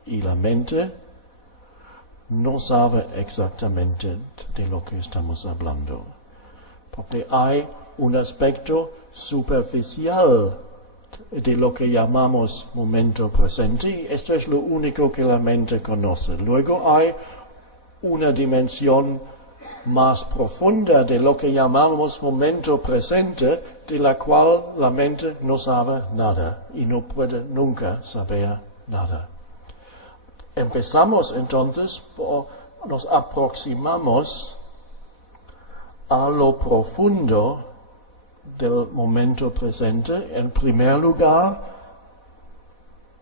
Y la mente no sabe exactamente de lo que estamos hablando. porque hay un aspecto superficial de lo que llamamos momento presente, y esto es lo único que la mente conoce. Luego hay una dimensión más profunda de lo que llamamos momento presente, de la cual la mente no sabe nada y no puede nunca saber nada. Empezamos entonces, nos aproximamos a lo profundo del momento presente, en primer lugar,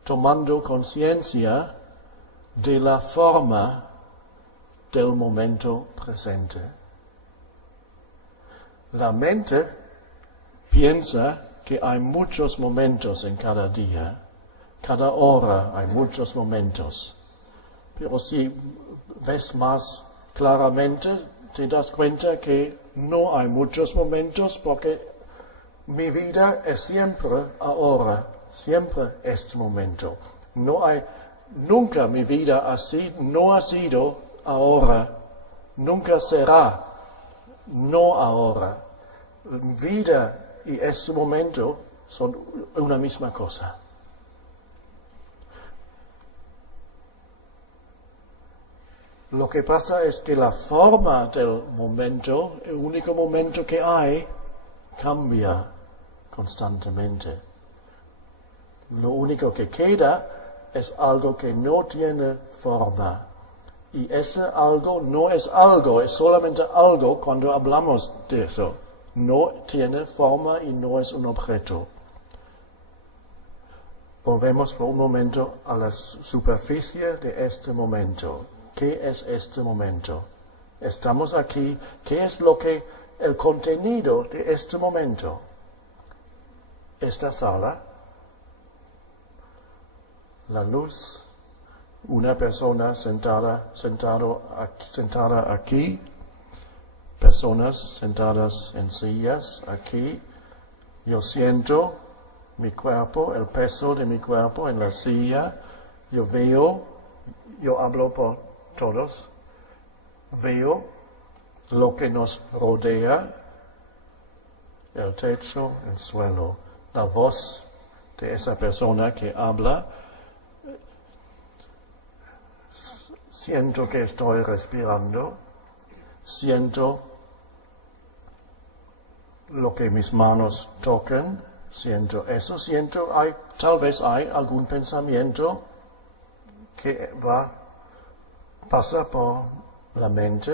tomando conciencia de la forma del momento presente. La mente piensa que hay muchos momentos en cada día, cada hora hay muchos momentos. Pero si ves más claramente, te das cuenta que no hay muchos momentos porque mi vida es siempre ahora, siempre este momento. Nunca mi vida no ha sido ahora, nunca será no ahora. Vida y este momento son una misma cosa. Lo que pasa es que la forma del momento, el único momento que hay, cambia constantemente. Lo único que queda es algo que no tiene forma. Y ese algo no es algo, es solamente algo cuando hablamos de eso. No tiene forma y no es un objeto. Volvemos por un momento a la superficie de este momento. ¿Qué es este momento? Estamos aquí. ¿Qué es el contenido de este momento? Esta sala, la luz, una persona sentada aquí, personas sentadas en sillas aquí. Yo siento mi cuerpo, el peso de mi cuerpo en la silla. Yo veo, yo hablo por todos, veo lo que nos rodea, el techo, el suelo, la voz de esa persona que habla. Siento que estoy respirando, siento lo que mis manos tocan, tal vez hay algún pensamiento que pasa por la mente.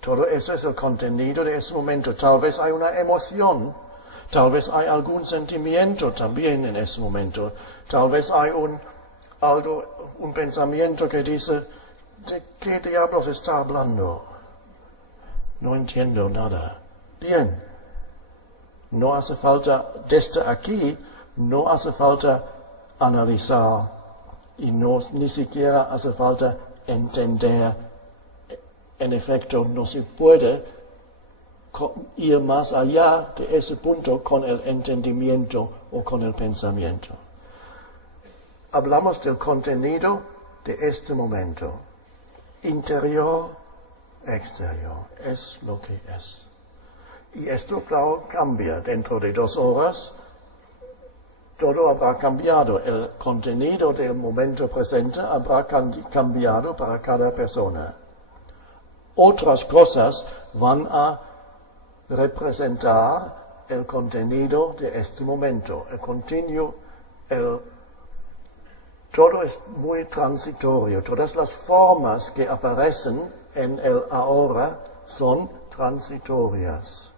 Todo eso es el contenido de ese momento. Tal vez hay una emoción, tal vez hay algún sentimiento también en ese momento. Tal vez hay un pensamiento que dice, ¿de qué diablos está hablando? No entiendo nada. Bien, no hace falta, desde aquí, no hace falta analizar y ni siquiera hace falta entender. En efecto, no se puede ir más allá de ese punto con el entendimiento o con el pensamiento. Hablamos del contenido de este momento. Interior, exterior, es lo que es. Y esto, claro, cambia. Dentro de 2 horas, todo habrá cambiado. El contenido del momento presente habrá cambiado para cada persona. Otras cosas van a representar el contenido de este momento. Todo es muy transitorio. Todas las formas que aparecen en el ahora son transitorias.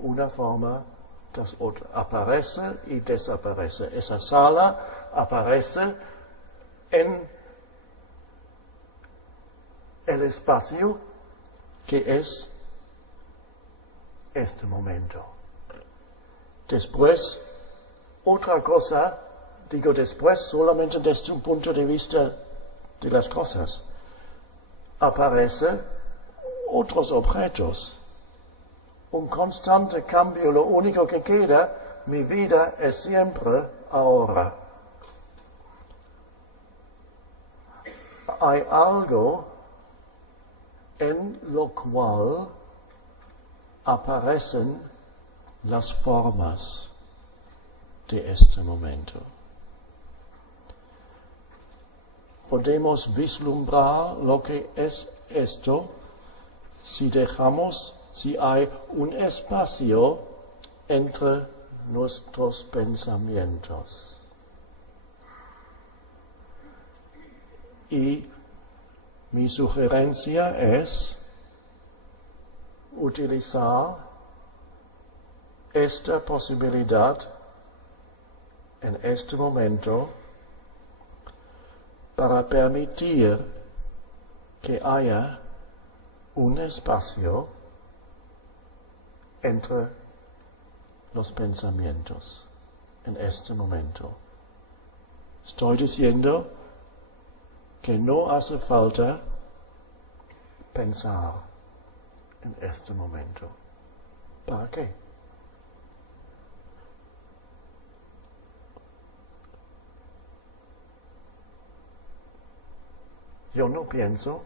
Una forma tras otra. Aparece y desaparece. Esa sala aparece en el espacio que es este momento. Después, otra cosa, digo después solamente desde un punto de vista de las cosas, aparecen otros objetos. Un constante cambio, lo único que queda, mi vida es siempre ahora. Hay algo en lo cual aparecen las formas de este momento. Podemos vislumbrar lo que es esto si hay un espacio entre nuestros pensamientos. Y mi sugerencia es utilizar esta posibilidad en este momento para permitir que haya un espacio entre los pensamientos en este momento. Estoy diciendo que no hace falta pensar en este momento. ¿Para qué? Yo no pienso,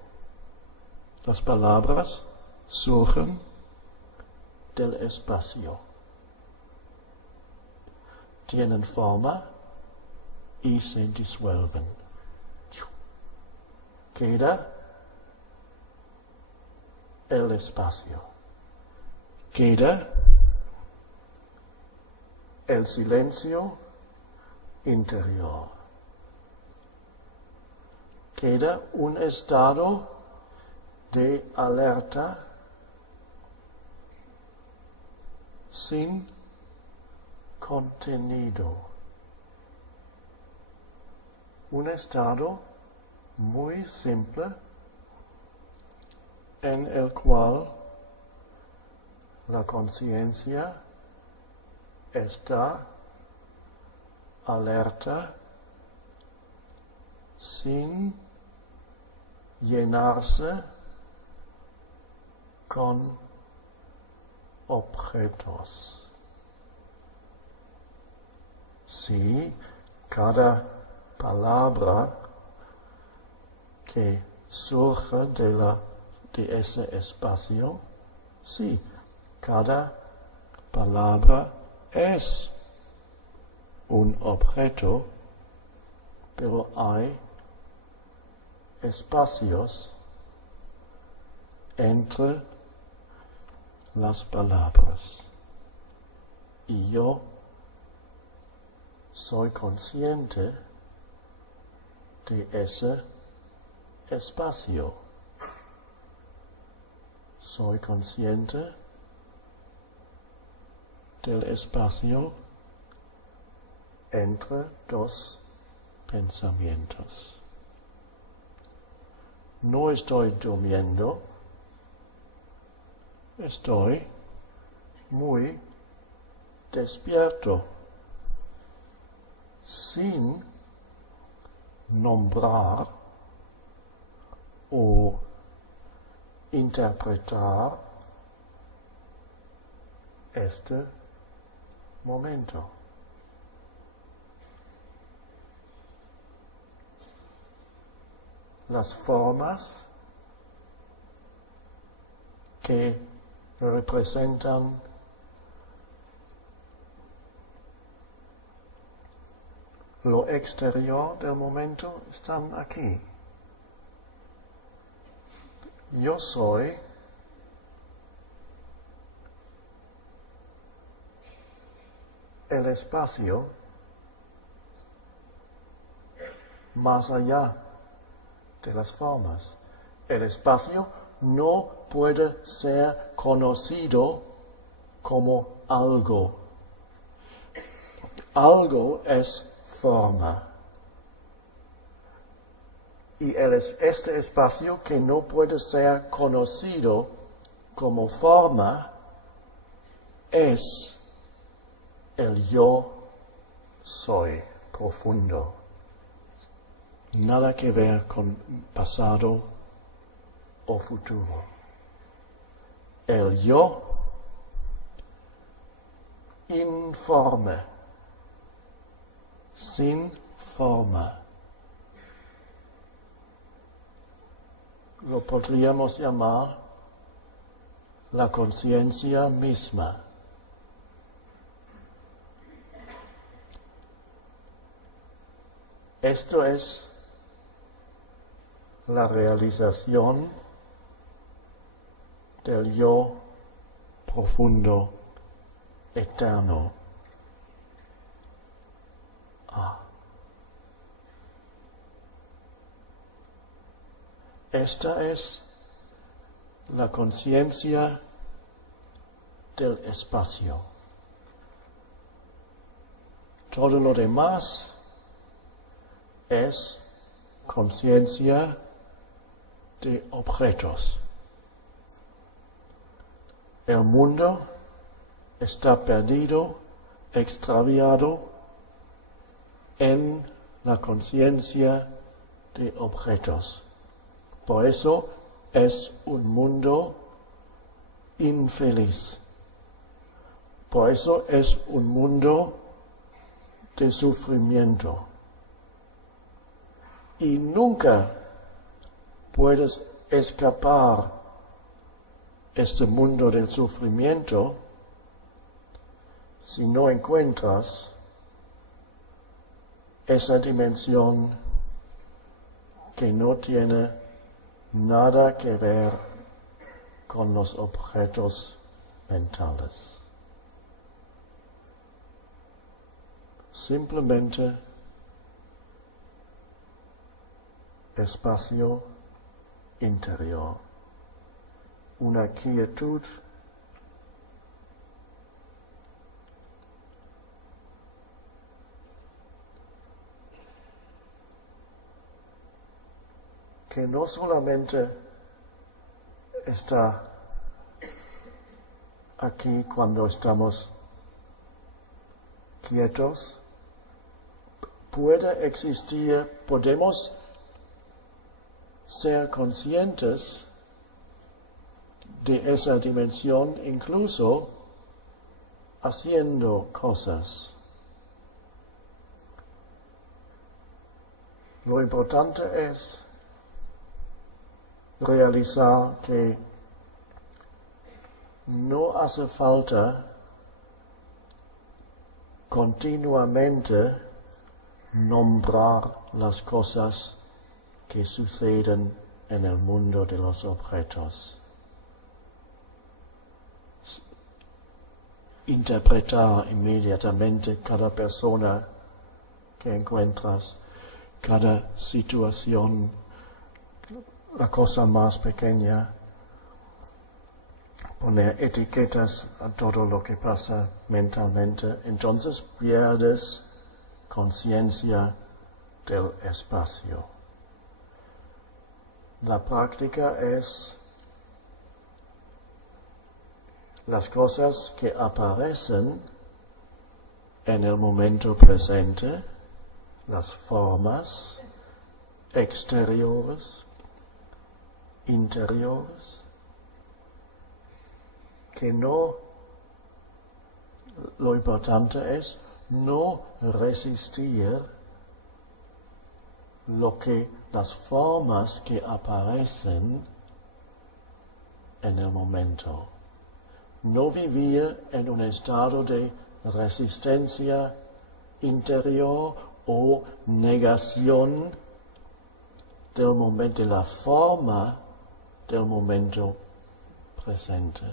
las palabras surgen del espacio. Tienen forma y se disuelven. Queda el espacio. Queda el silencio interior. Queda un estado de alerta sin contenido. Un estado muy simple en el cual la conciencia está alerta sin llenarse con objetos. Sí, cada palabra que surge de ese espacio, sí, cada palabra es un objeto, pero hay espacios entre las palabras. Y yo soy consciente de ese espacio. Soy consciente del espacio entre dos pensamientos. No estoy durmiendo, estoy muy despierto, sin nombrar o interpretar este momento. Las formas que representan lo exterior del momento están aquí. Yo soy el espacio más allá de las formas. El espacio no puede ser conocido como algo. Algo es forma. Y este espacio que no puede ser conocido como forma es el yo soy profundo. Nada que ver con pasado o futuro. El yo informe, sin forma. Lo podríamos llamar la conciencia misma. Esto es la realización del yo profundo, eterno. Esta es la conciencia del espacio. Todo lo demás es conciencia de objetos. El mundo está perdido, extraviado en la conciencia de objetos. Por eso es un mundo infeliz. Por eso es un mundo de sufrimiento. Y nunca puedes escapar este mundo del sufrimiento si no encuentras esa dimensión que no tiene nada que ver con los objetos mentales. Simplemente espacio interior, una quietud que no solamente está aquí cuando estamos quietos, puede existir, podemos ser conscientes de esa dimensión incluso haciendo cosas. Lo importante es realizar que no hace falta continuamente nombrar las cosas que suceden en el mundo de los objetos. Interpretar inmediatamente cada persona que encuentras, cada situación, la cosa más pequeña, poner etiquetas a todo lo que pasa mentalmente, entonces pierdes conciencia del espacio. La práctica es las cosas que aparecen en el momento presente, las formas exteriores, interiores, que no, lo importante es no resistir las formas que aparecen en el momento. No vivir en un estado de resistencia interior o negación del momento, de la forma del momento presente.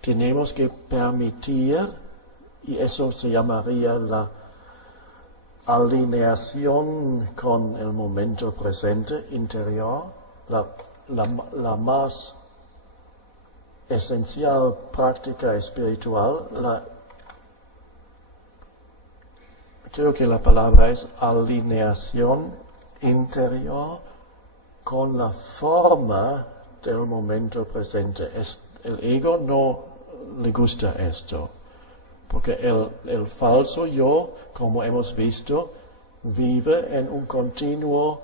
Tenemos que permitir, y eso se llamaría la alineación con el momento presente interior, la más esencial práctica espiritual. Creo que la palabra es alineación interior con la forma del momento presente. El ego no le gusta esto, porque el falso yo, como hemos visto, vive en continua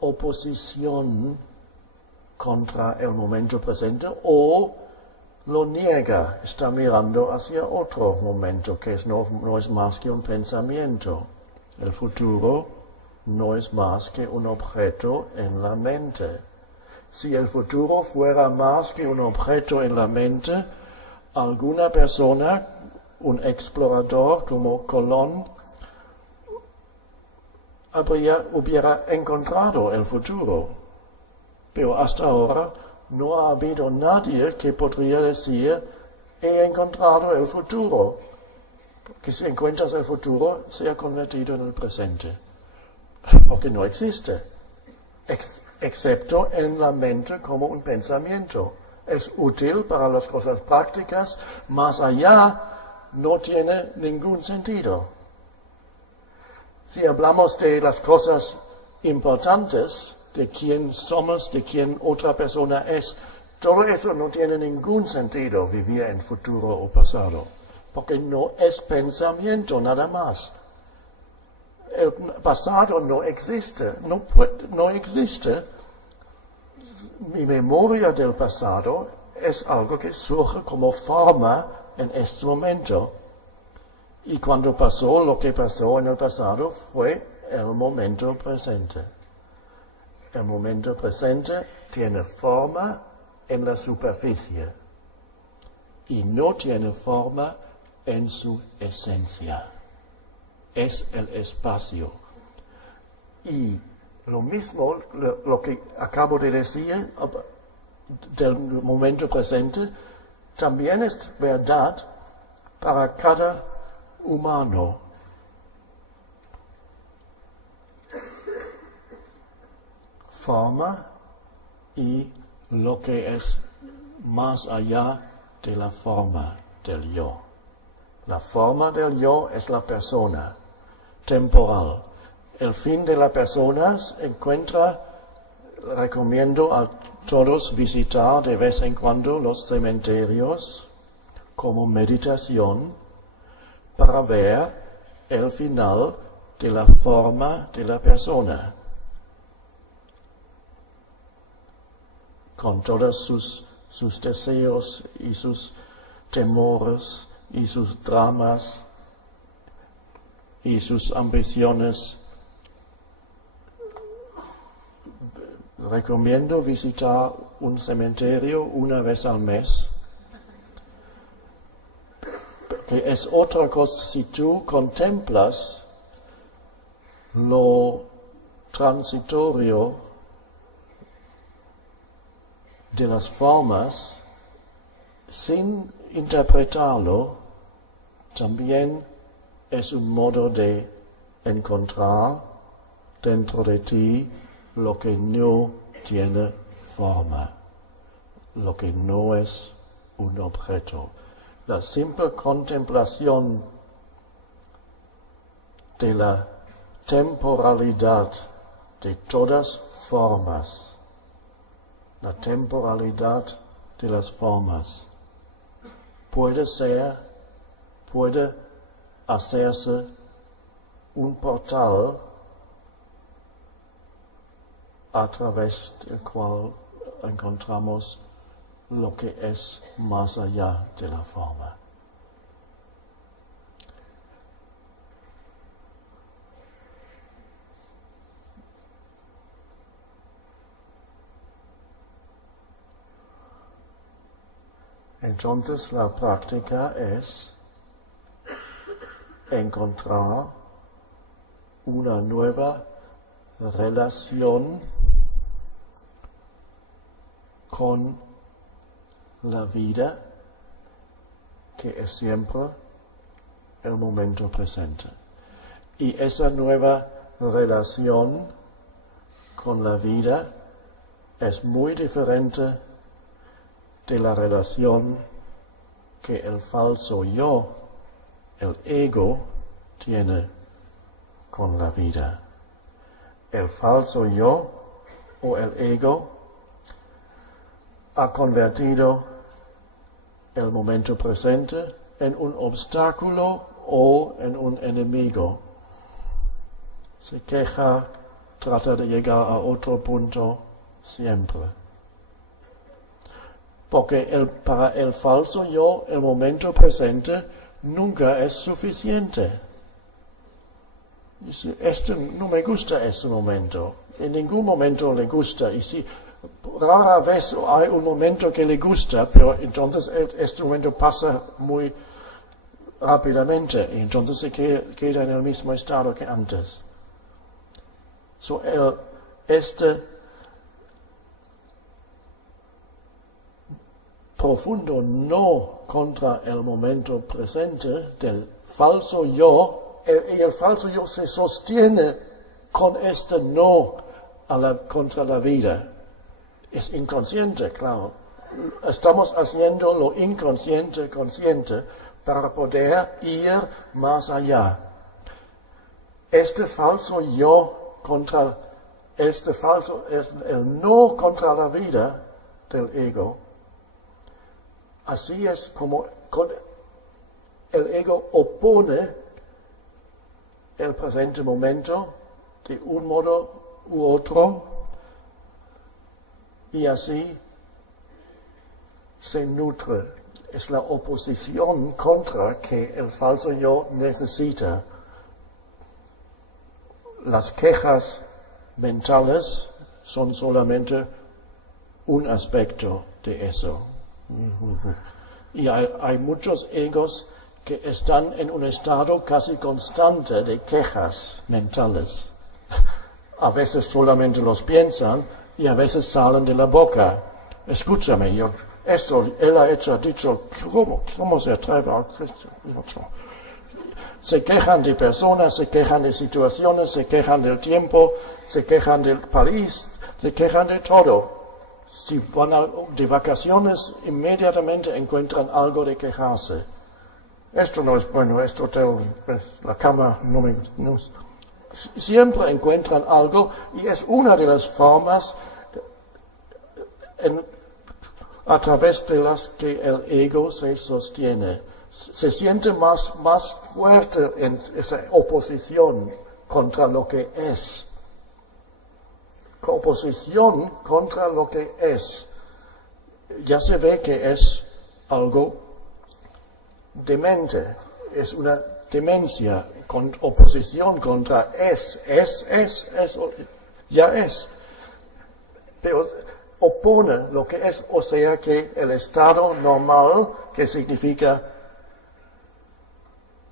oposición contra el momento presente, o lo niega, está mirando hacia otro momento que no es más que un pensamiento. El futuro no es más que un objeto en la mente. Si el futuro fuera más que un objeto en la mente, alguna persona, un explorador como Colón, hubiera encontrado el futuro. Pero hasta ahora no ha habido nadie que podría decir, he encontrado el futuro. Que si encuentras el futuro, se ha convertido en el presente. Porque no existe. Excepto en la mente como un pensamiento. Es útil para las cosas prácticas, más allá no tiene ningún sentido. Si hablamos de las cosas importantes, de quién somos, de quién otra persona es, todo eso no tiene ningún sentido vivir en futuro o pasado, porque no es pensamiento nada más. El pasado no existe, no existe. Mi memoria del pasado es algo que surge como forma en este momento. Y cuando pasó lo que pasó en el pasado fue el momento presente. El momento presente tiene forma en la superficie y no tiene forma en su esencia. Es el espacio. Y lo mismo, lo que acabo de decir del momento presente, también es verdad para cada humano. Forma y lo que es más allá de la forma del yo. La forma del yo es la persona, temporal. El fin de la persona se encuentra, recomiendo a todos visitar de vez en cuando los cementerios como meditación para ver el final de la forma de la persona, con todos sus deseos y sus temores y sus dramas y sus ambiciones. Recomiendo visitar un cementerio una vez al mes, que es otra cosa si tú contemplas lo transitorio de las formas sin interpretarlo. También es un modo de encontrar dentro de ti lo que no tiene forma, lo que no es un objeto. La simple contemplación de la temporalidad de todas formas, la temporalidad de las formas, puede hacerse un portal a través del cual encontramos lo que es más allá de la forma. Entonces la práctica es encontrar una nueva relación con la vida, que es siempre el momento presente. Y esa nueva relación con la vida es muy diferente de la relación que el falso yo, el ego, tiene con la vida. El falso yo o el ego ha convertido el momento presente en un obstáculo o en un enemigo. Se queja, trata de llegar a otro punto siempre. Porque para el falso yo, el momento presente nunca es suficiente. Dice, no me gusta este momento. En ningún momento le gusta. Y si rara vez hay un momento que le gusta, pero entonces este momento pasa muy rápidamente y entonces se queda en el mismo estado que antes. So, este profundo no contra el momento presente del falso yo, y el falso yo se sostiene con este no contra la vida. Es inconsciente, claro. Estamos haciendo lo inconsciente consciente para poder ir más allá. Este falso yo contra el no contra la vida del ego. Así es como el ego opone el presente momento de un modo u otro y así se nutre. Es la oposición contra que el falso yo necesita. Las quejas mentales son solamente un aspecto de eso. Y hay muchos egos que están en un estado casi constante de quejas mentales. A veces solamente los piensan y a veces salen de la boca. Escúchame, él ha dicho, ¿cómo se atreve a esto? Se quejan de personas, se quejan de situaciones, se quejan del tiempo, se quejan del país, se quejan de todo. Si van de vacaciones, inmediatamente encuentran algo de quejarse. Esto no es bueno, este hotel, la cama no. Siempre encuentran algo y es una de las formas a través de las que el ego se sostiene. Se siente más fuerte en esa oposición contra lo que es. Oposición contra lo que es. Ya se ve que es algo demente, es una demencia, con oposición contra ya es. Pero opone lo que es, o sea que el estado normal, que significa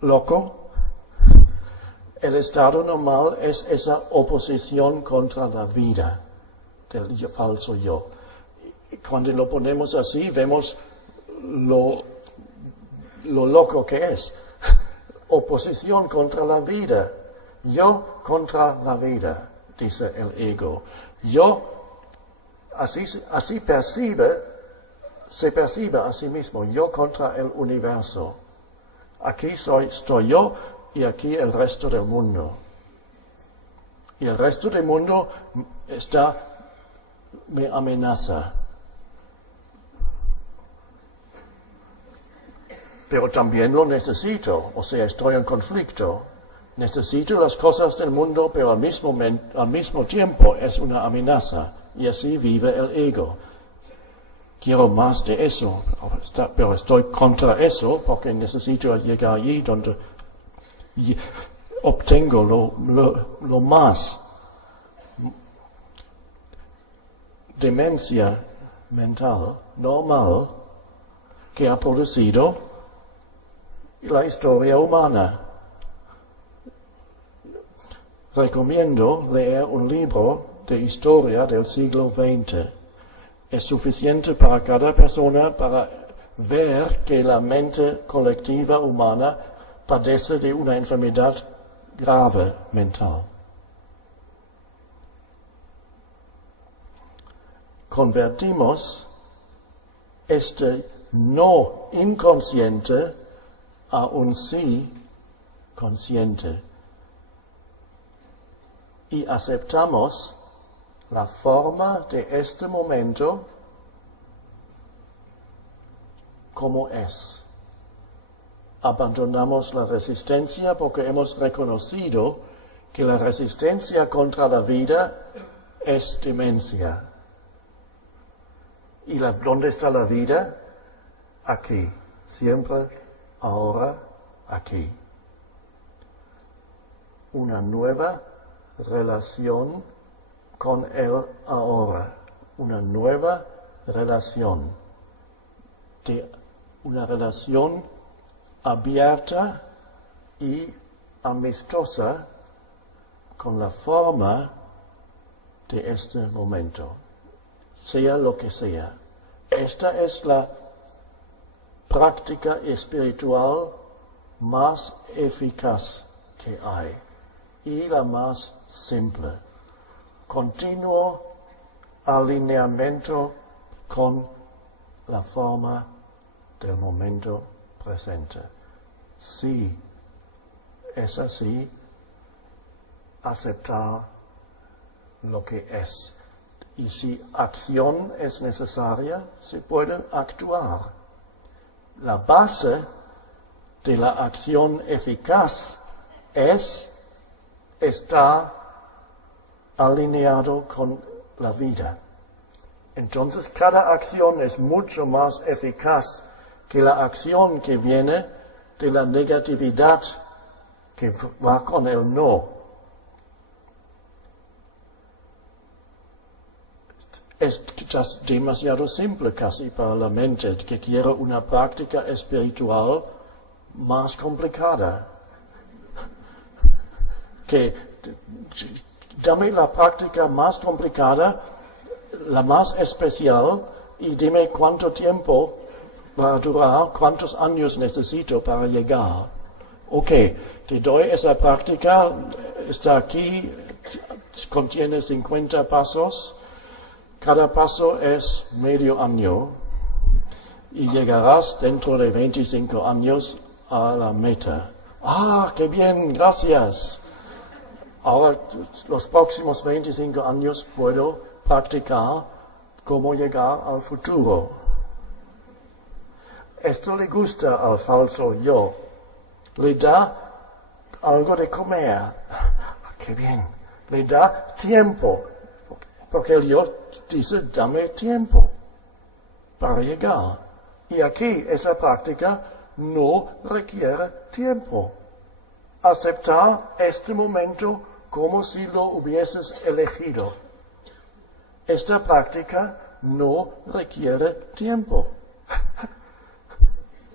loco, el estado normal es esa oposición contra la vida del falso yo. Cuando lo ponemos así, vemos lo loco que es. Oposición contra la vida. Yo contra la vida, dice el ego. Yo, así se percibe a sí mismo. Yo contra el universo. Aquí estoy yo y aquí el resto del mundo. Y el resto del mundo me amenaza. Pero también lo necesito, o sea, estoy en conflicto. Necesito las cosas del mundo, pero al mismo tiempo es una amenaza. Y así vive el ego. Quiero más de eso, pero estoy contra eso porque necesito llegar allí donde obtengo lo más. Demencia mental normal que ha producido la historia humana. Recomiendo leer un libro de historia del siglo XX. Es suficiente para cada persona para ver que la mente colectiva humana padece de una enfermedad grave mental. Convertimos este no inconsciente a un sí consciente y aceptamos la forma de este momento como es. Abandonamos la resistencia porque hemos reconocido que la resistencia contra la vida es demencia. ¿Y dónde está la vida? Aquí, siempre. Ahora, aquí. Una nueva relación con el ahora. una nueva relación, una relación abierta y amistosa con la forma de este momento, sea lo que sea. Esta es la práctica espiritual más eficaz que hay y la más simple. Continuo alineamiento con la forma del momento presente. Si es así, aceptar lo que es. Y si acción es necesaria, se puede actuar. La base de la acción eficaz es estar alineado con la vida. Entonces, cada acción es mucho más eficaz que la acción que viene de la negatividad que va con el no. Es quizás demasiado simple casi para la mente que quiere una práctica espiritual más complicada. Que dame la práctica más complicada, la más especial, y dime cuánto tiempo va a durar, cuántos años necesito para llegar. Ok, te doy esa práctica, está aquí, contiene 50 pasos, cada paso es medio año, y llegarás dentro de 25 años a la meta. ¡Ah, qué bien, gracias! Ahora, los próximos 25 años puedo practicar cómo llegar al futuro. Esto le gusta al falso yo. Le da algo de comer. ¡Qué bien! Le da tiempo. Porque el yo dice, dame tiempo para llegar. Y aquí, esa práctica no requiere tiempo. Aceptar este momento como si lo hubieses elegido. Esta práctica no requiere tiempo.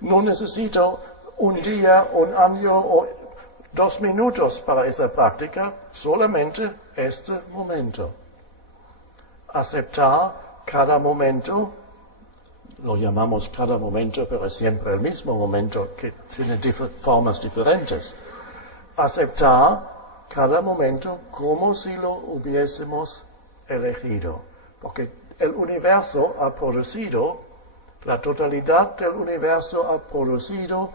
No necesito un día, un año o 2 minutos para esa práctica, solamente este momento. Aceptar cada momento, lo llamamos cada momento, pero es siempre el mismo momento que tiene formas diferentes. Aceptar cada momento como si lo hubiésemos elegido, porque el universo ha producido, la totalidad del universo ha producido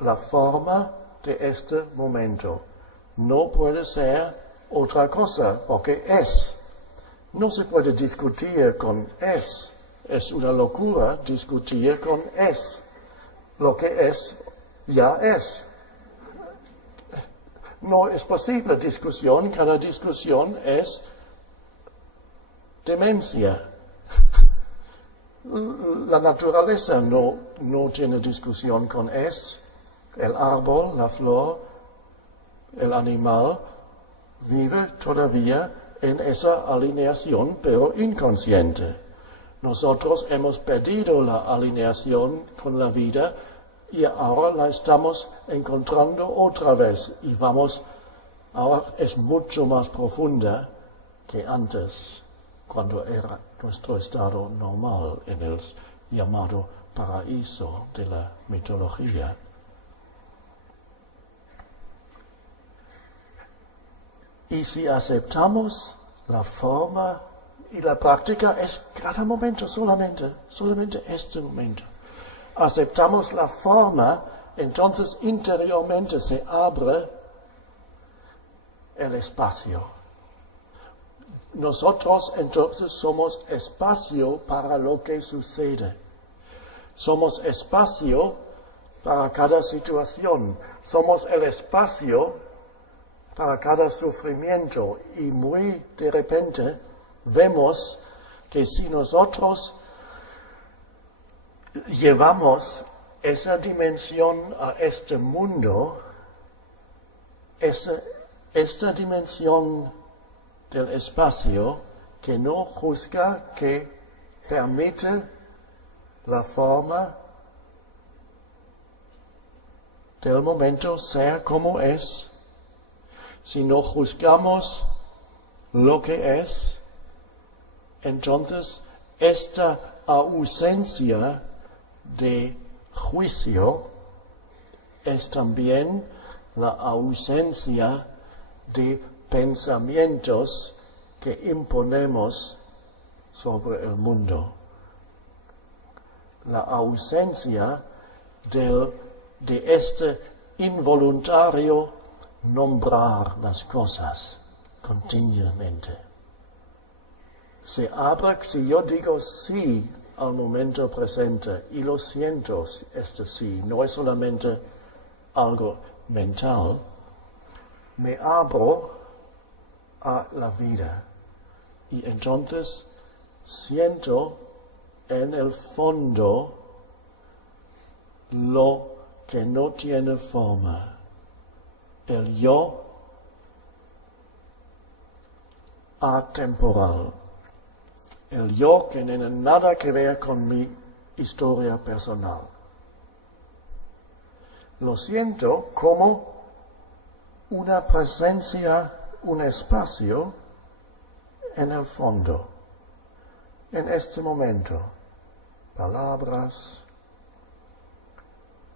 la forma de este momento. No puede ser otra cosa, porque es. No se puede discutir con es. Es una locura discutir con es. Lo que es, ya es. No es posible discusión, cada discusión es demencia. La naturaleza no tiene discusión con es. El árbol, la flor, el animal vive todavía en esa alineación, pero inconsciente. Nosotros hemos perdido la alineación con la vida y ahora la estamos encontrando otra vez y ahora es mucho más profunda que antes, cuando era nuestro estado normal en el llamado paraíso de la mitología. Y si aceptamos la forma y la práctica es cada momento solamente este momento. Aceptamos la forma, entonces interiormente se abre el espacio. Nosotros entonces somos espacio para lo que sucede. Somos espacio para cada situación. Somos el espacio para cada sufrimiento y muy de repente vemos que si nosotros llevamos esa dimensión a este mundo, esta dimensión del espacio que no juzga, que permite la forma del momento sea como es. Si no juzgamos lo que es, entonces esta ausencia de juicio es también la ausencia de pensamientos que imponemos sobre el mundo. La ausencia de este involuntario nombrar las cosas continuamente. Si yo digo sí al momento presente y lo siento, este sí, no es solamente algo mental, me abro a la vida y entonces siento en el fondo lo que no tiene forma, el yo atemporal, el yo que no tiene nada que ver con mi historia personal. Lo siento como una presencia, un espacio en el fondo, en este momento. Palabras,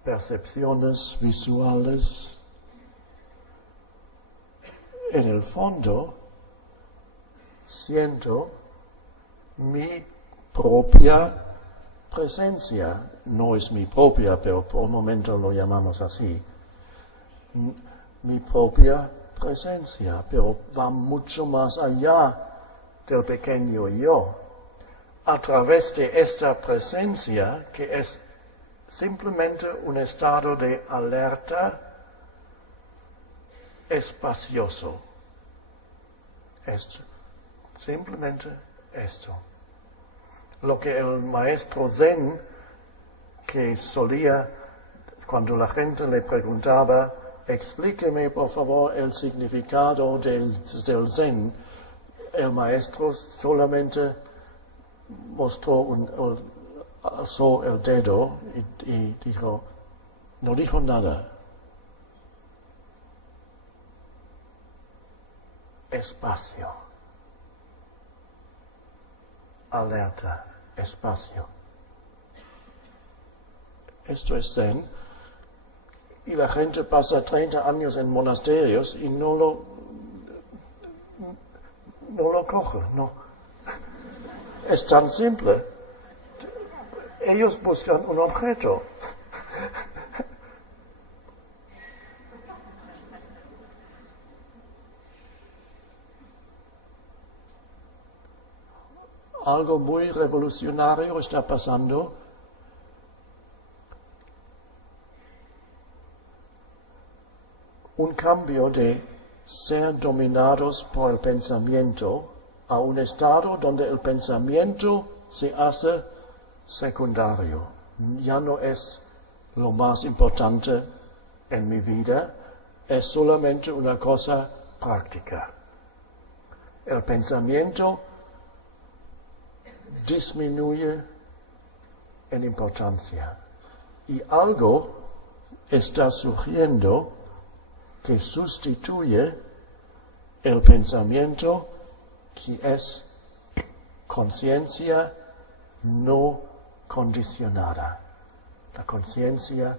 percepciones visuales. En el fondo siento mi propia presencia. No es mi propia, pero por un momento lo llamamos así. Mi propia presencia, pero va mucho más allá del pequeño yo. A través de esta presencia, que es simplemente un estado de alerta espacioso. Simplemente esto. Lo que el maestro Zen, que solía, cuando la gente le preguntaba, explíqueme por favor el significado del Zen, el maestro solamente alzó el dedo y dijo, no dijo nada. Espacio. Alerta, espacio. Esto es Zen. Y la gente pasa 30 años en monasterios y no lo coge, no. Es tan simple. Ellos buscan un objeto. Algo muy revolucionario está pasando. Un cambio de ser dominados por el pensamiento a un estado donde el pensamiento se hace secundario. Ya no es lo más importante en mi vida, es solamente una cosa práctica. El pensamiento disminuye en importancia y algo está surgiendo que sustituye el pensamiento, que es conciencia no condicionada. La conciencia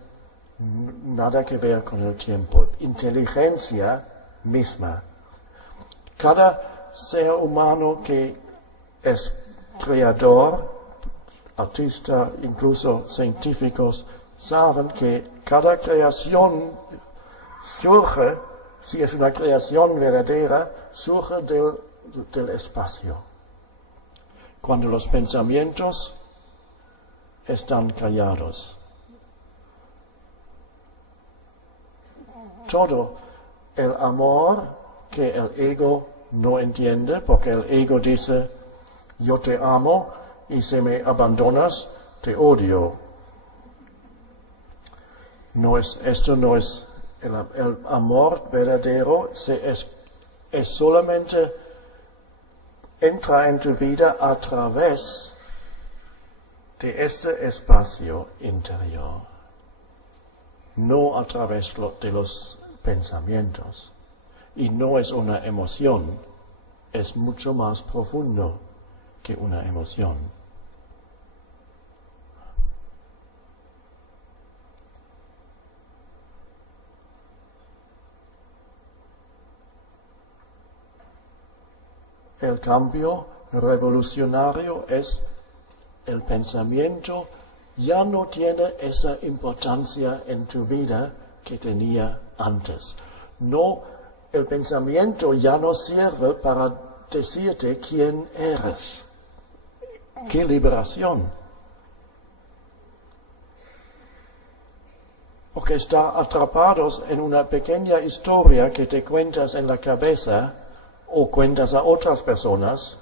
nada que ver con el tiempo. Inteligencia misma. Cada ser humano que es creador, artista, incluso científicos, saben que cada creación surge, si es una creación verdadera, surge del espacio. Cuando los pensamientos están callados. Todo el amor que el ego no entiende, porque el ego dice, yo te amo y si me abandonas, te odio. Esto no es el amor verdadero, es solamente entra en tu vida a través de este espacio interior, no a través de los pensamientos. Y no es una emoción, es mucho más profundo que una emoción. El cambio revolucionario es el pensamiento ya no tiene esa importancia en tu vida que tenía antes. No, el pensamiento ya no sirve para decirte quién eres. ¡Qué liberación! Porque está atrapados en una pequeña historia que te cuentas en la cabeza o cuentas a otras personas,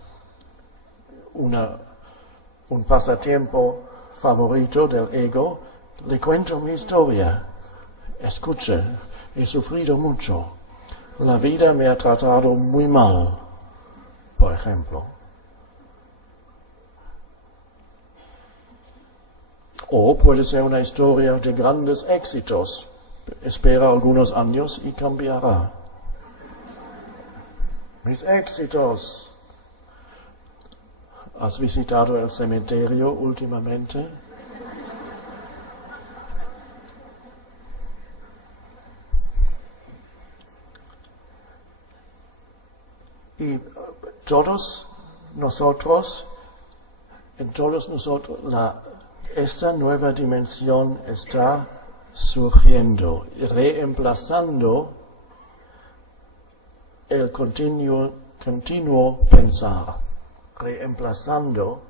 un pasatiempo favorito del ego, le cuento mi historia. Escuche, he sufrido mucho. La vida me ha tratado muy mal, por ejemplo. O puede ser una historia de grandes éxitos. Espera algunos años y cambiará. Mis éxitos. ¿Has visitado el cementerio últimamente? Y todos nosotros, esta nueva dimensión está surgiendo, reemplazando el continuo pensar, reemplazando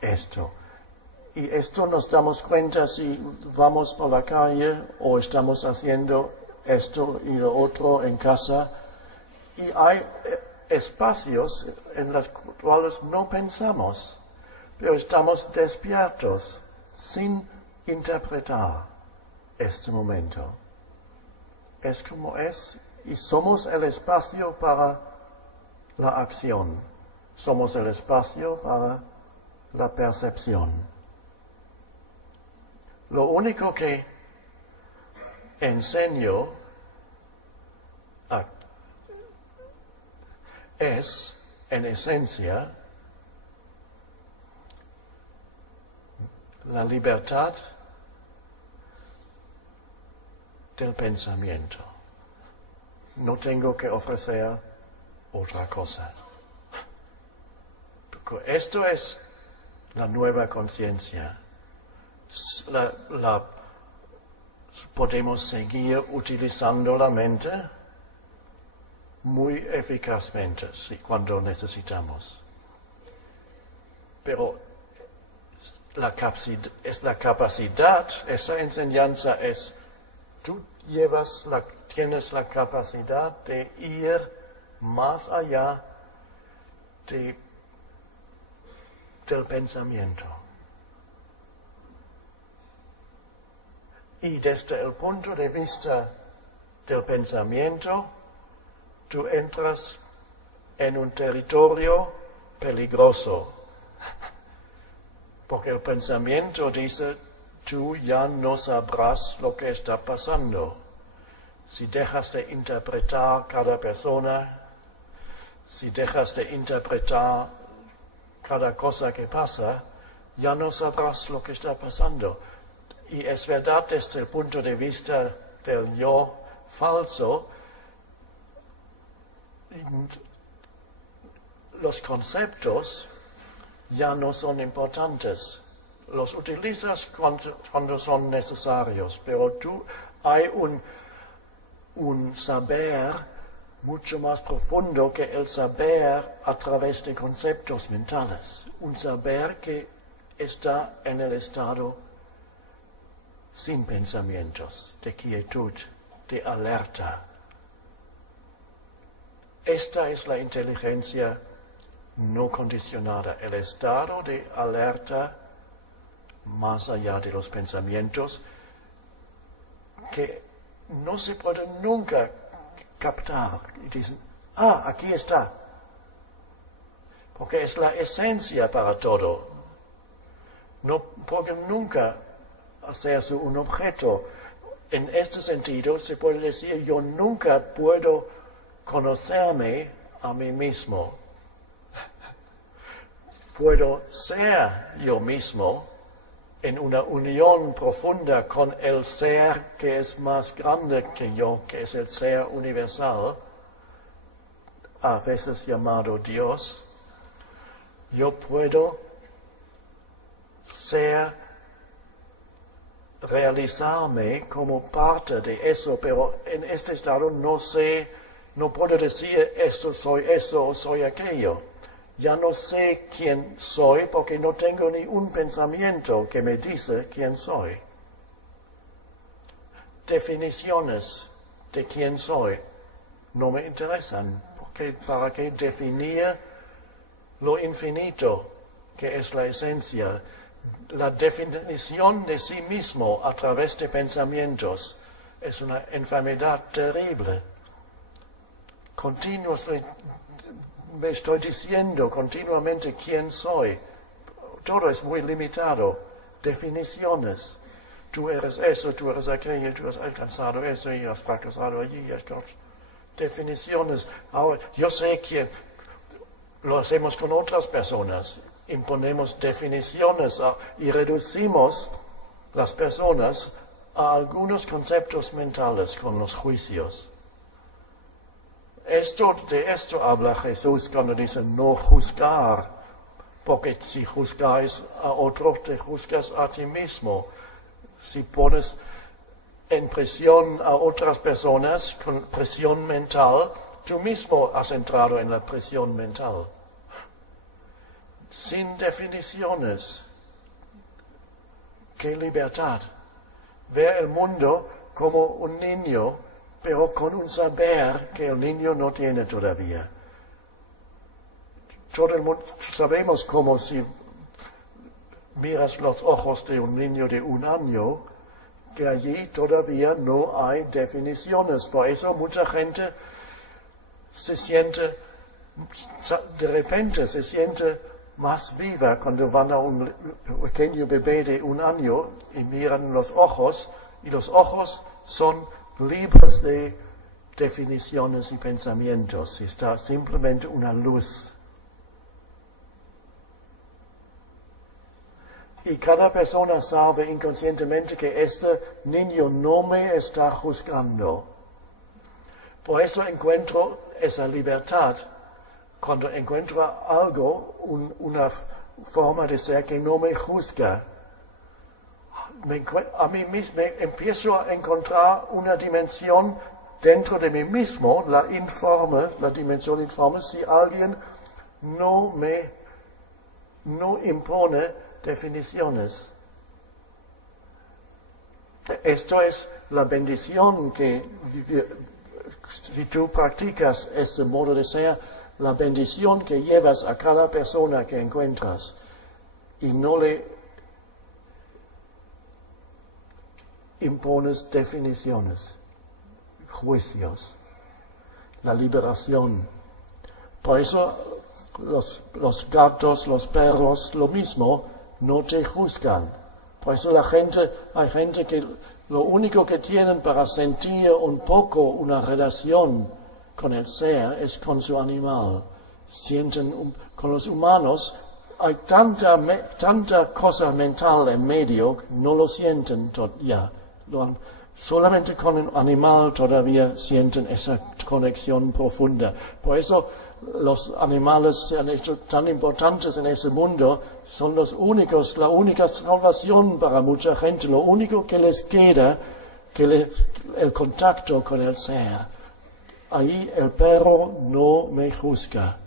esto. Y esto nos damos cuenta si vamos por la calle o estamos haciendo esto y lo otro en casa. Y hay espacios en los cuales no pensamos, pero estamos despiertos, sin interpretar este momento. Es como es, y somos el espacio para la acción, somos el espacio para la percepción. Lo único que enseño es, en esencia, la libertad del pensamiento. No tengo que ofrecer otra cosa. Porque esto es la nueva conciencia. Podemos seguir utilizando la mente muy eficazmente, sí, cuando necesitamos. Pero es la capacidad, esa enseñanza es, tú tienes la capacidad de ir más allá del pensamiento. Y desde el punto de vista del pensamiento, tú entras en un territorio peligroso. Porque el pensamiento dice, tú ya no sabrás lo que está pasando. Si dejas de interpretar cada persona, si dejas de interpretar cada cosa que pasa, ya no sabrás lo que está pasando. Y es verdad desde el punto de vista del yo falso, los conceptos ya no son importantes. Los utilizas cuando son necesarios, pero hay un saber mucho más profundo que el saber a través de conceptos mentales. Un saber que está en el estado sin pensamientos, de quietud, de alerta. Esta es la inteligencia no condicionada, el estado de alerta más allá de los pensamientos que no se puede nunca captar. Y dicen, aquí está. porque es la esencia para todo. No pueden nunca hacerse un objeto. En este sentido se puede decir, yo nunca puedo conocerme a mí mismo. Puedo ser yo mismo en una unión profunda con el ser que es más grande que yo, que es el ser universal, a veces llamado Dios. Yo puedo realizarme como parte de eso, pero en este estado no sé, no puedo decir eso o soy aquello. Ya no sé quién soy porque no tengo ni un pensamiento que me dice quién soy. Definiciones de quién soy no me interesan, porque ¿para qué definir lo infinito que es la esencia? La definición de sí mismo a través de pensamientos es una enfermedad terrible. Continuamente me estoy diciendo continuamente quién soy. Todo es muy limitado. Definiciones. Tú eres eso, tú eres aquello, tú has alcanzado eso y has fracasado allí. Definiciones. Ahora, yo sé que lo hacemos con otras personas. Imponemos definiciones y reducimos las personas a algunos conceptos mentales con los juicios. De esto habla Jesús cuando dice no juzgar, porque si juzgáis a otros, te juzgas a ti mismo. Si pones en presión a otras personas con presión mental, tú mismo has entrado en la presión mental. Sin definiciones. ¡Qué libertad! Ver el mundo como un niño, pero con un saber que el niño no tiene todavía. Todo el mundo sabemos como si miras los ojos de un niño de 1 año, que allí todavía no hay definiciones. Por eso mucha gente de repente se siente más viva cuando van a un pequeño bebé de 1 año y miran los ojos, y los ojos son libres de definiciones y pensamientos. Está simplemente una luz. Y cada persona sabe inconscientemente que este niño no me está juzgando. Por eso encuentro esa libertad cuando encuentro algo, una forma de ser que no me juzga. A mí mismo empiezo a encontrar una dimensión dentro de mí mismo, la dimensión informe, si alguien no impone definiciones. Esto es la bendición que, si tú practicas este modo de ser, la bendición que llevas a cada persona que encuentras y no le impones definiciones, juicios, la liberación. Por eso los gatos, los perros, lo mismo, no te juzgan. Por eso hay gente que lo único que tienen para sentir un poco una relación con el ser es con su animal. Sienten con los humanos hay tanta cosa mental en medio, no lo sienten ya. Solamente con un animal todavía sienten esa conexión profunda. Por eso los animales se han hecho tan importantes en ese mundo, son la única salvación para mucha gente, lo único que les queda, el contacto con el ser. Ahí el perro no me juzga.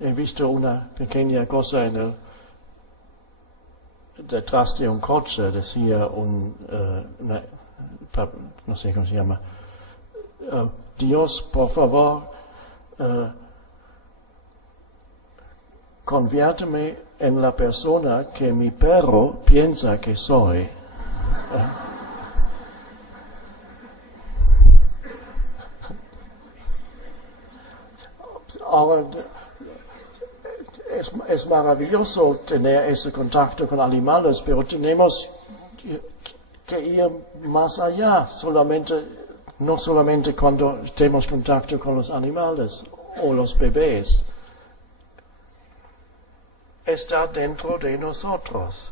He visto una pequeña cosa detrás de un coche, decía no sé cómo se llama, Dios, por favor, conviérteme en la persona que mi perro piensa que soy. Ahora, es maravilloso tener ese contacto con animales, pero tenemos que ir más allá, no solamente cuando tenemos contacto con los animales o los bebés. Está dentro de nosotros.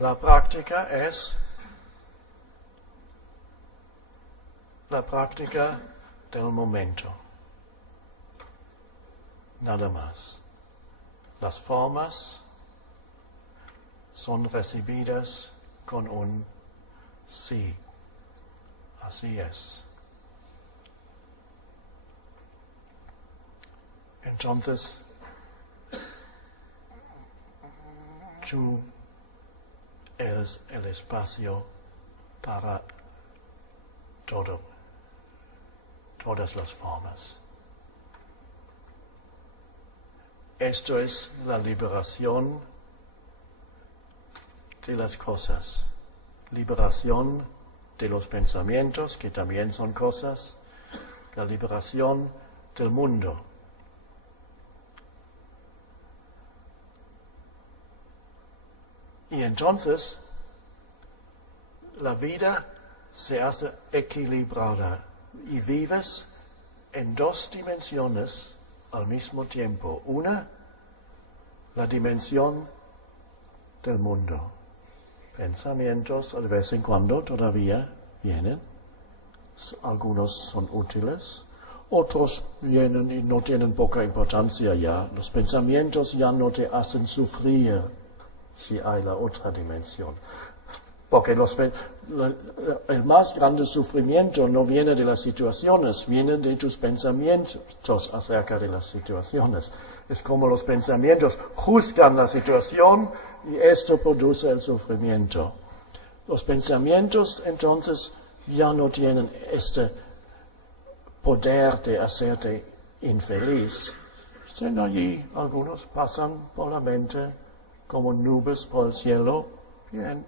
La práctica es la práctica del momento. Nada más. Las formas son recibidas con un sí. Así es. Entonces, tú eres el espacio para todo, todas las formas. Esto es la liberación de las cosas, liberación de los pensamientos, que también son cosas, la liberación del mundo. Y entonces, la vida se hace equilibrada y vives en dos dimensiones al mismo tiempo. Una, la dimensión del mundo. Pensamientos de vez en cuando todavía vienen. Algunos son útiles. Otros vienen y no tienen poca importancia ya. Los pensamientos ya no te hacen sufrir si hay la otra dimensión. Porque el más grande sufrimiento no viene de las situaciones, viene de tus pensamientos acerca de las situaciones. Es como los pensamientos juzgan la situación y esto produce el sufrimiento. Los pensamientos entonces ya no tienen este poder de hacerte infeliz. Están allí, algunos pasan por la mente como nubes por el cielo. Bien.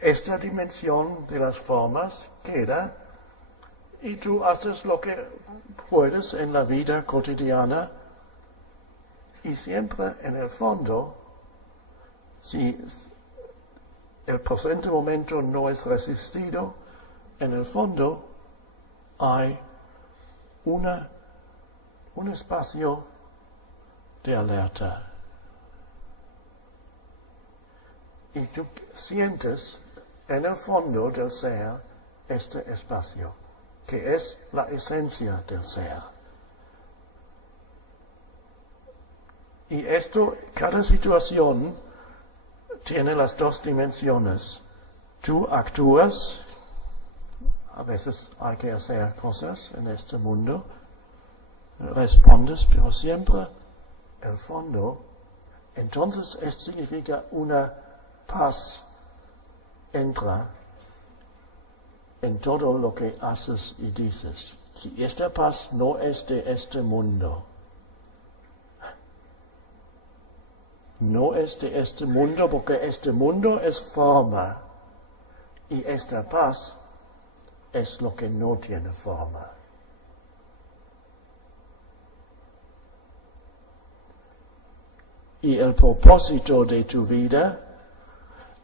Esta dimensión de las formas queda y tú haces lo que puedes en la vida cotidiana y siempre en el fondo, si el presente momento no es resistido, en el fondo hay un espacio de alerta. Y tú sientes en el fondo del ser este espacio, que es la esencia del ser. Y esto, cada situación tiene las dos dimensiones. Tú actúas, a veces hay que hacer cosas en este mundo, respondes, pero siempre el fondo, entonces esto significa una paz entra en todo lo que haces y dices. Y esta paz no es de este mundo. No es de este mundo porque este mundo es forma. Y esta paz es lo que no tiene forma. Y el propósito de tu vida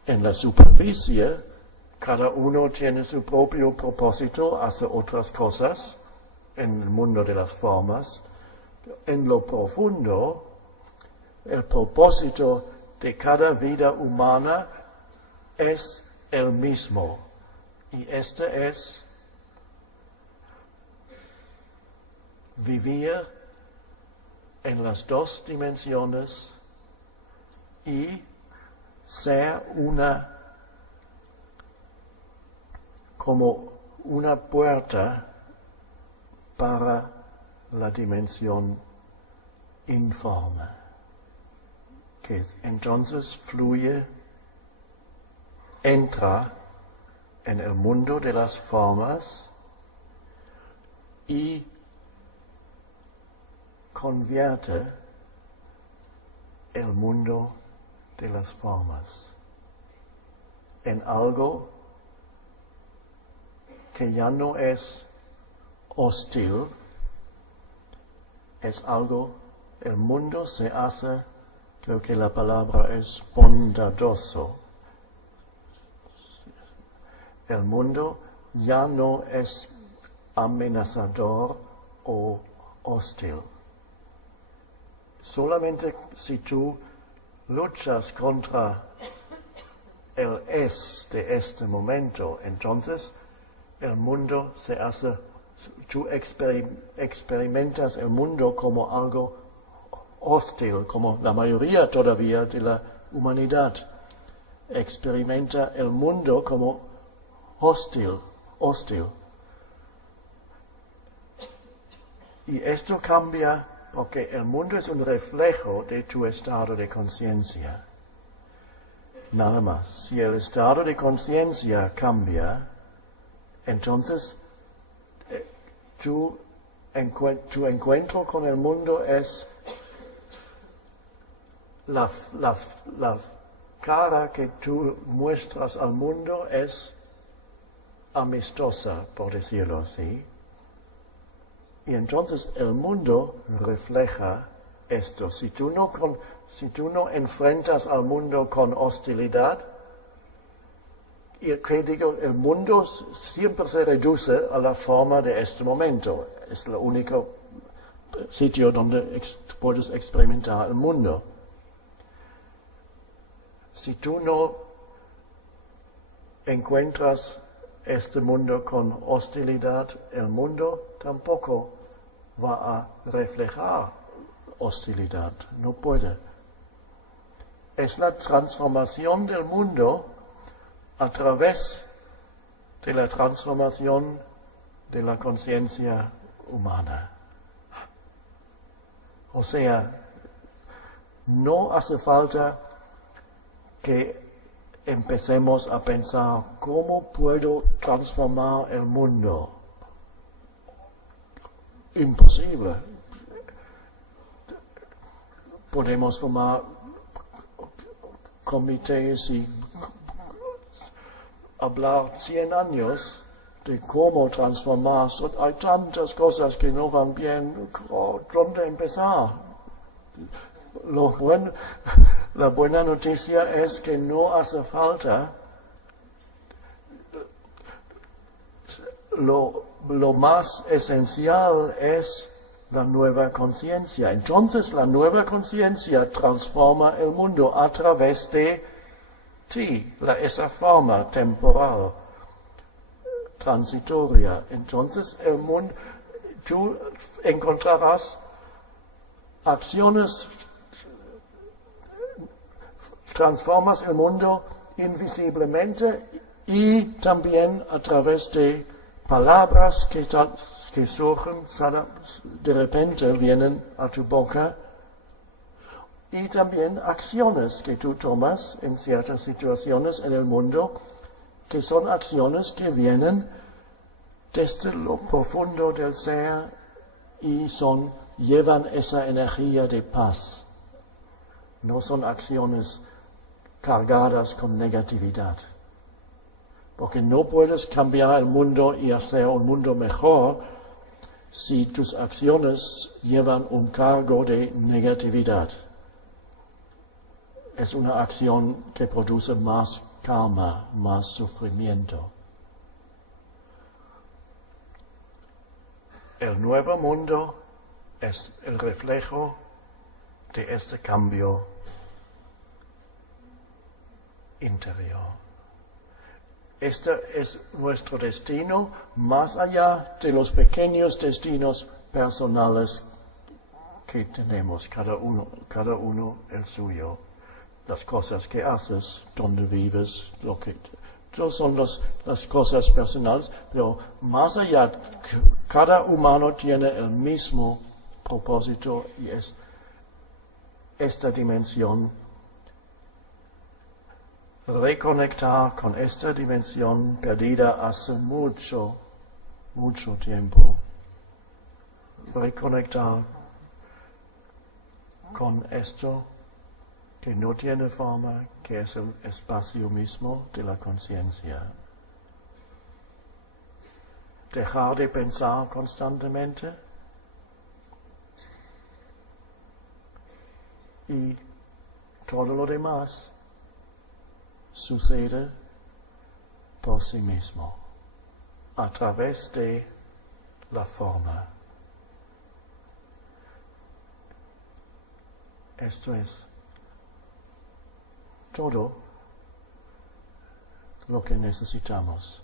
en la superficie, cada uno tiene su propio propósito, hace otras cosas en el mundo de las formas. En lo profundo, el propósito de cada vida humana es el mismo. Y este es vivir en las dos dimensiones y ser como una puerta para la dimensión informe, que entonces fluye, entra en el mundo de las formas y convierte el mundo de las formas en algo que ya no es hostil, es algo, el mundo se hace, creo que la palabra es bondadoso. El mundo ya no es amenazador o hostil. Solamente si tú luchas contra el es de este momento, entonces el mundo se hace, tú experimentas el mundo como algo hostil, como la mayoría todavía de la humanidad experimenta el mundo como hostil. Y esto cambia porque el mundo es un reflejo de tu estado de conciencia. Nada más. Si el estado de conciencia cambia, entonces tu encuentro con el mundo es la cara que tú muestras al mundo es amistosa, por decirlo así. Y entonces el mundo refleja esto. Si tú no enfrentas al mundo con hostilidad, y que digo, el mundo siempre se reduce a la forma de este momento. Es el único sitio donde puedes experimentar el mundo. Si tú no encuentras este mundo con hostilidad, el mundo tampoco va a reflejar hostilidad. No puede. Es la transformación del mundo a través de la transformación de la conciencia humana. O sea, no hace falta que empecemos a pensar cómo puedo transformar el mundo. Imposible. Podemos formar comités y hablar 100 años de cómo transformar. Hay tantas cosas que no van bien. ¿Dónde empezar? La buena noticia es que no hace falta. Lo más esencial es la nueva conciencia. Entonces la nueva conciencia transforma el mundo a través de ti, esa forma temporal, transitoria. Entonces el mundo, tú encontrarás acciones, transformas el mundo invisiblemente y también a través de palabras que surgen, de repente vienen a tu boca, y también acciones que tú tomas en ciertas situaciones en el mundo, que son acciones que vienen desde lo profundo del ser y llevan esa energía de paz. No son acciones cargadas con negatividad. Porque no puedes cambiar el mundo y hacer un mundo mejor si tus acciones llevan un cargo de negatividad. Es una acción que produce más karma, más sufrimiento. El nuevo mundo es el reflejo de este cambio interior. Este es nuestro destino, más allá de los pequeños destinos personales que tenemos, cada uno el suyo. Las cosas que haces, donde vives, todas son las cosas personales, pero más allá, cada humano tiene el mismo propósito y es esta dimensión. Reconectar con esta dimensión perdida hace mucho tiempo. Reconectar con esto que no tiene forma, que es el espacio mismo de la conciencia. Dejar de pensar constantemente y todo lo demás sucede por sí mismo, a través de la forma. Esto es todo lo que necesitamos.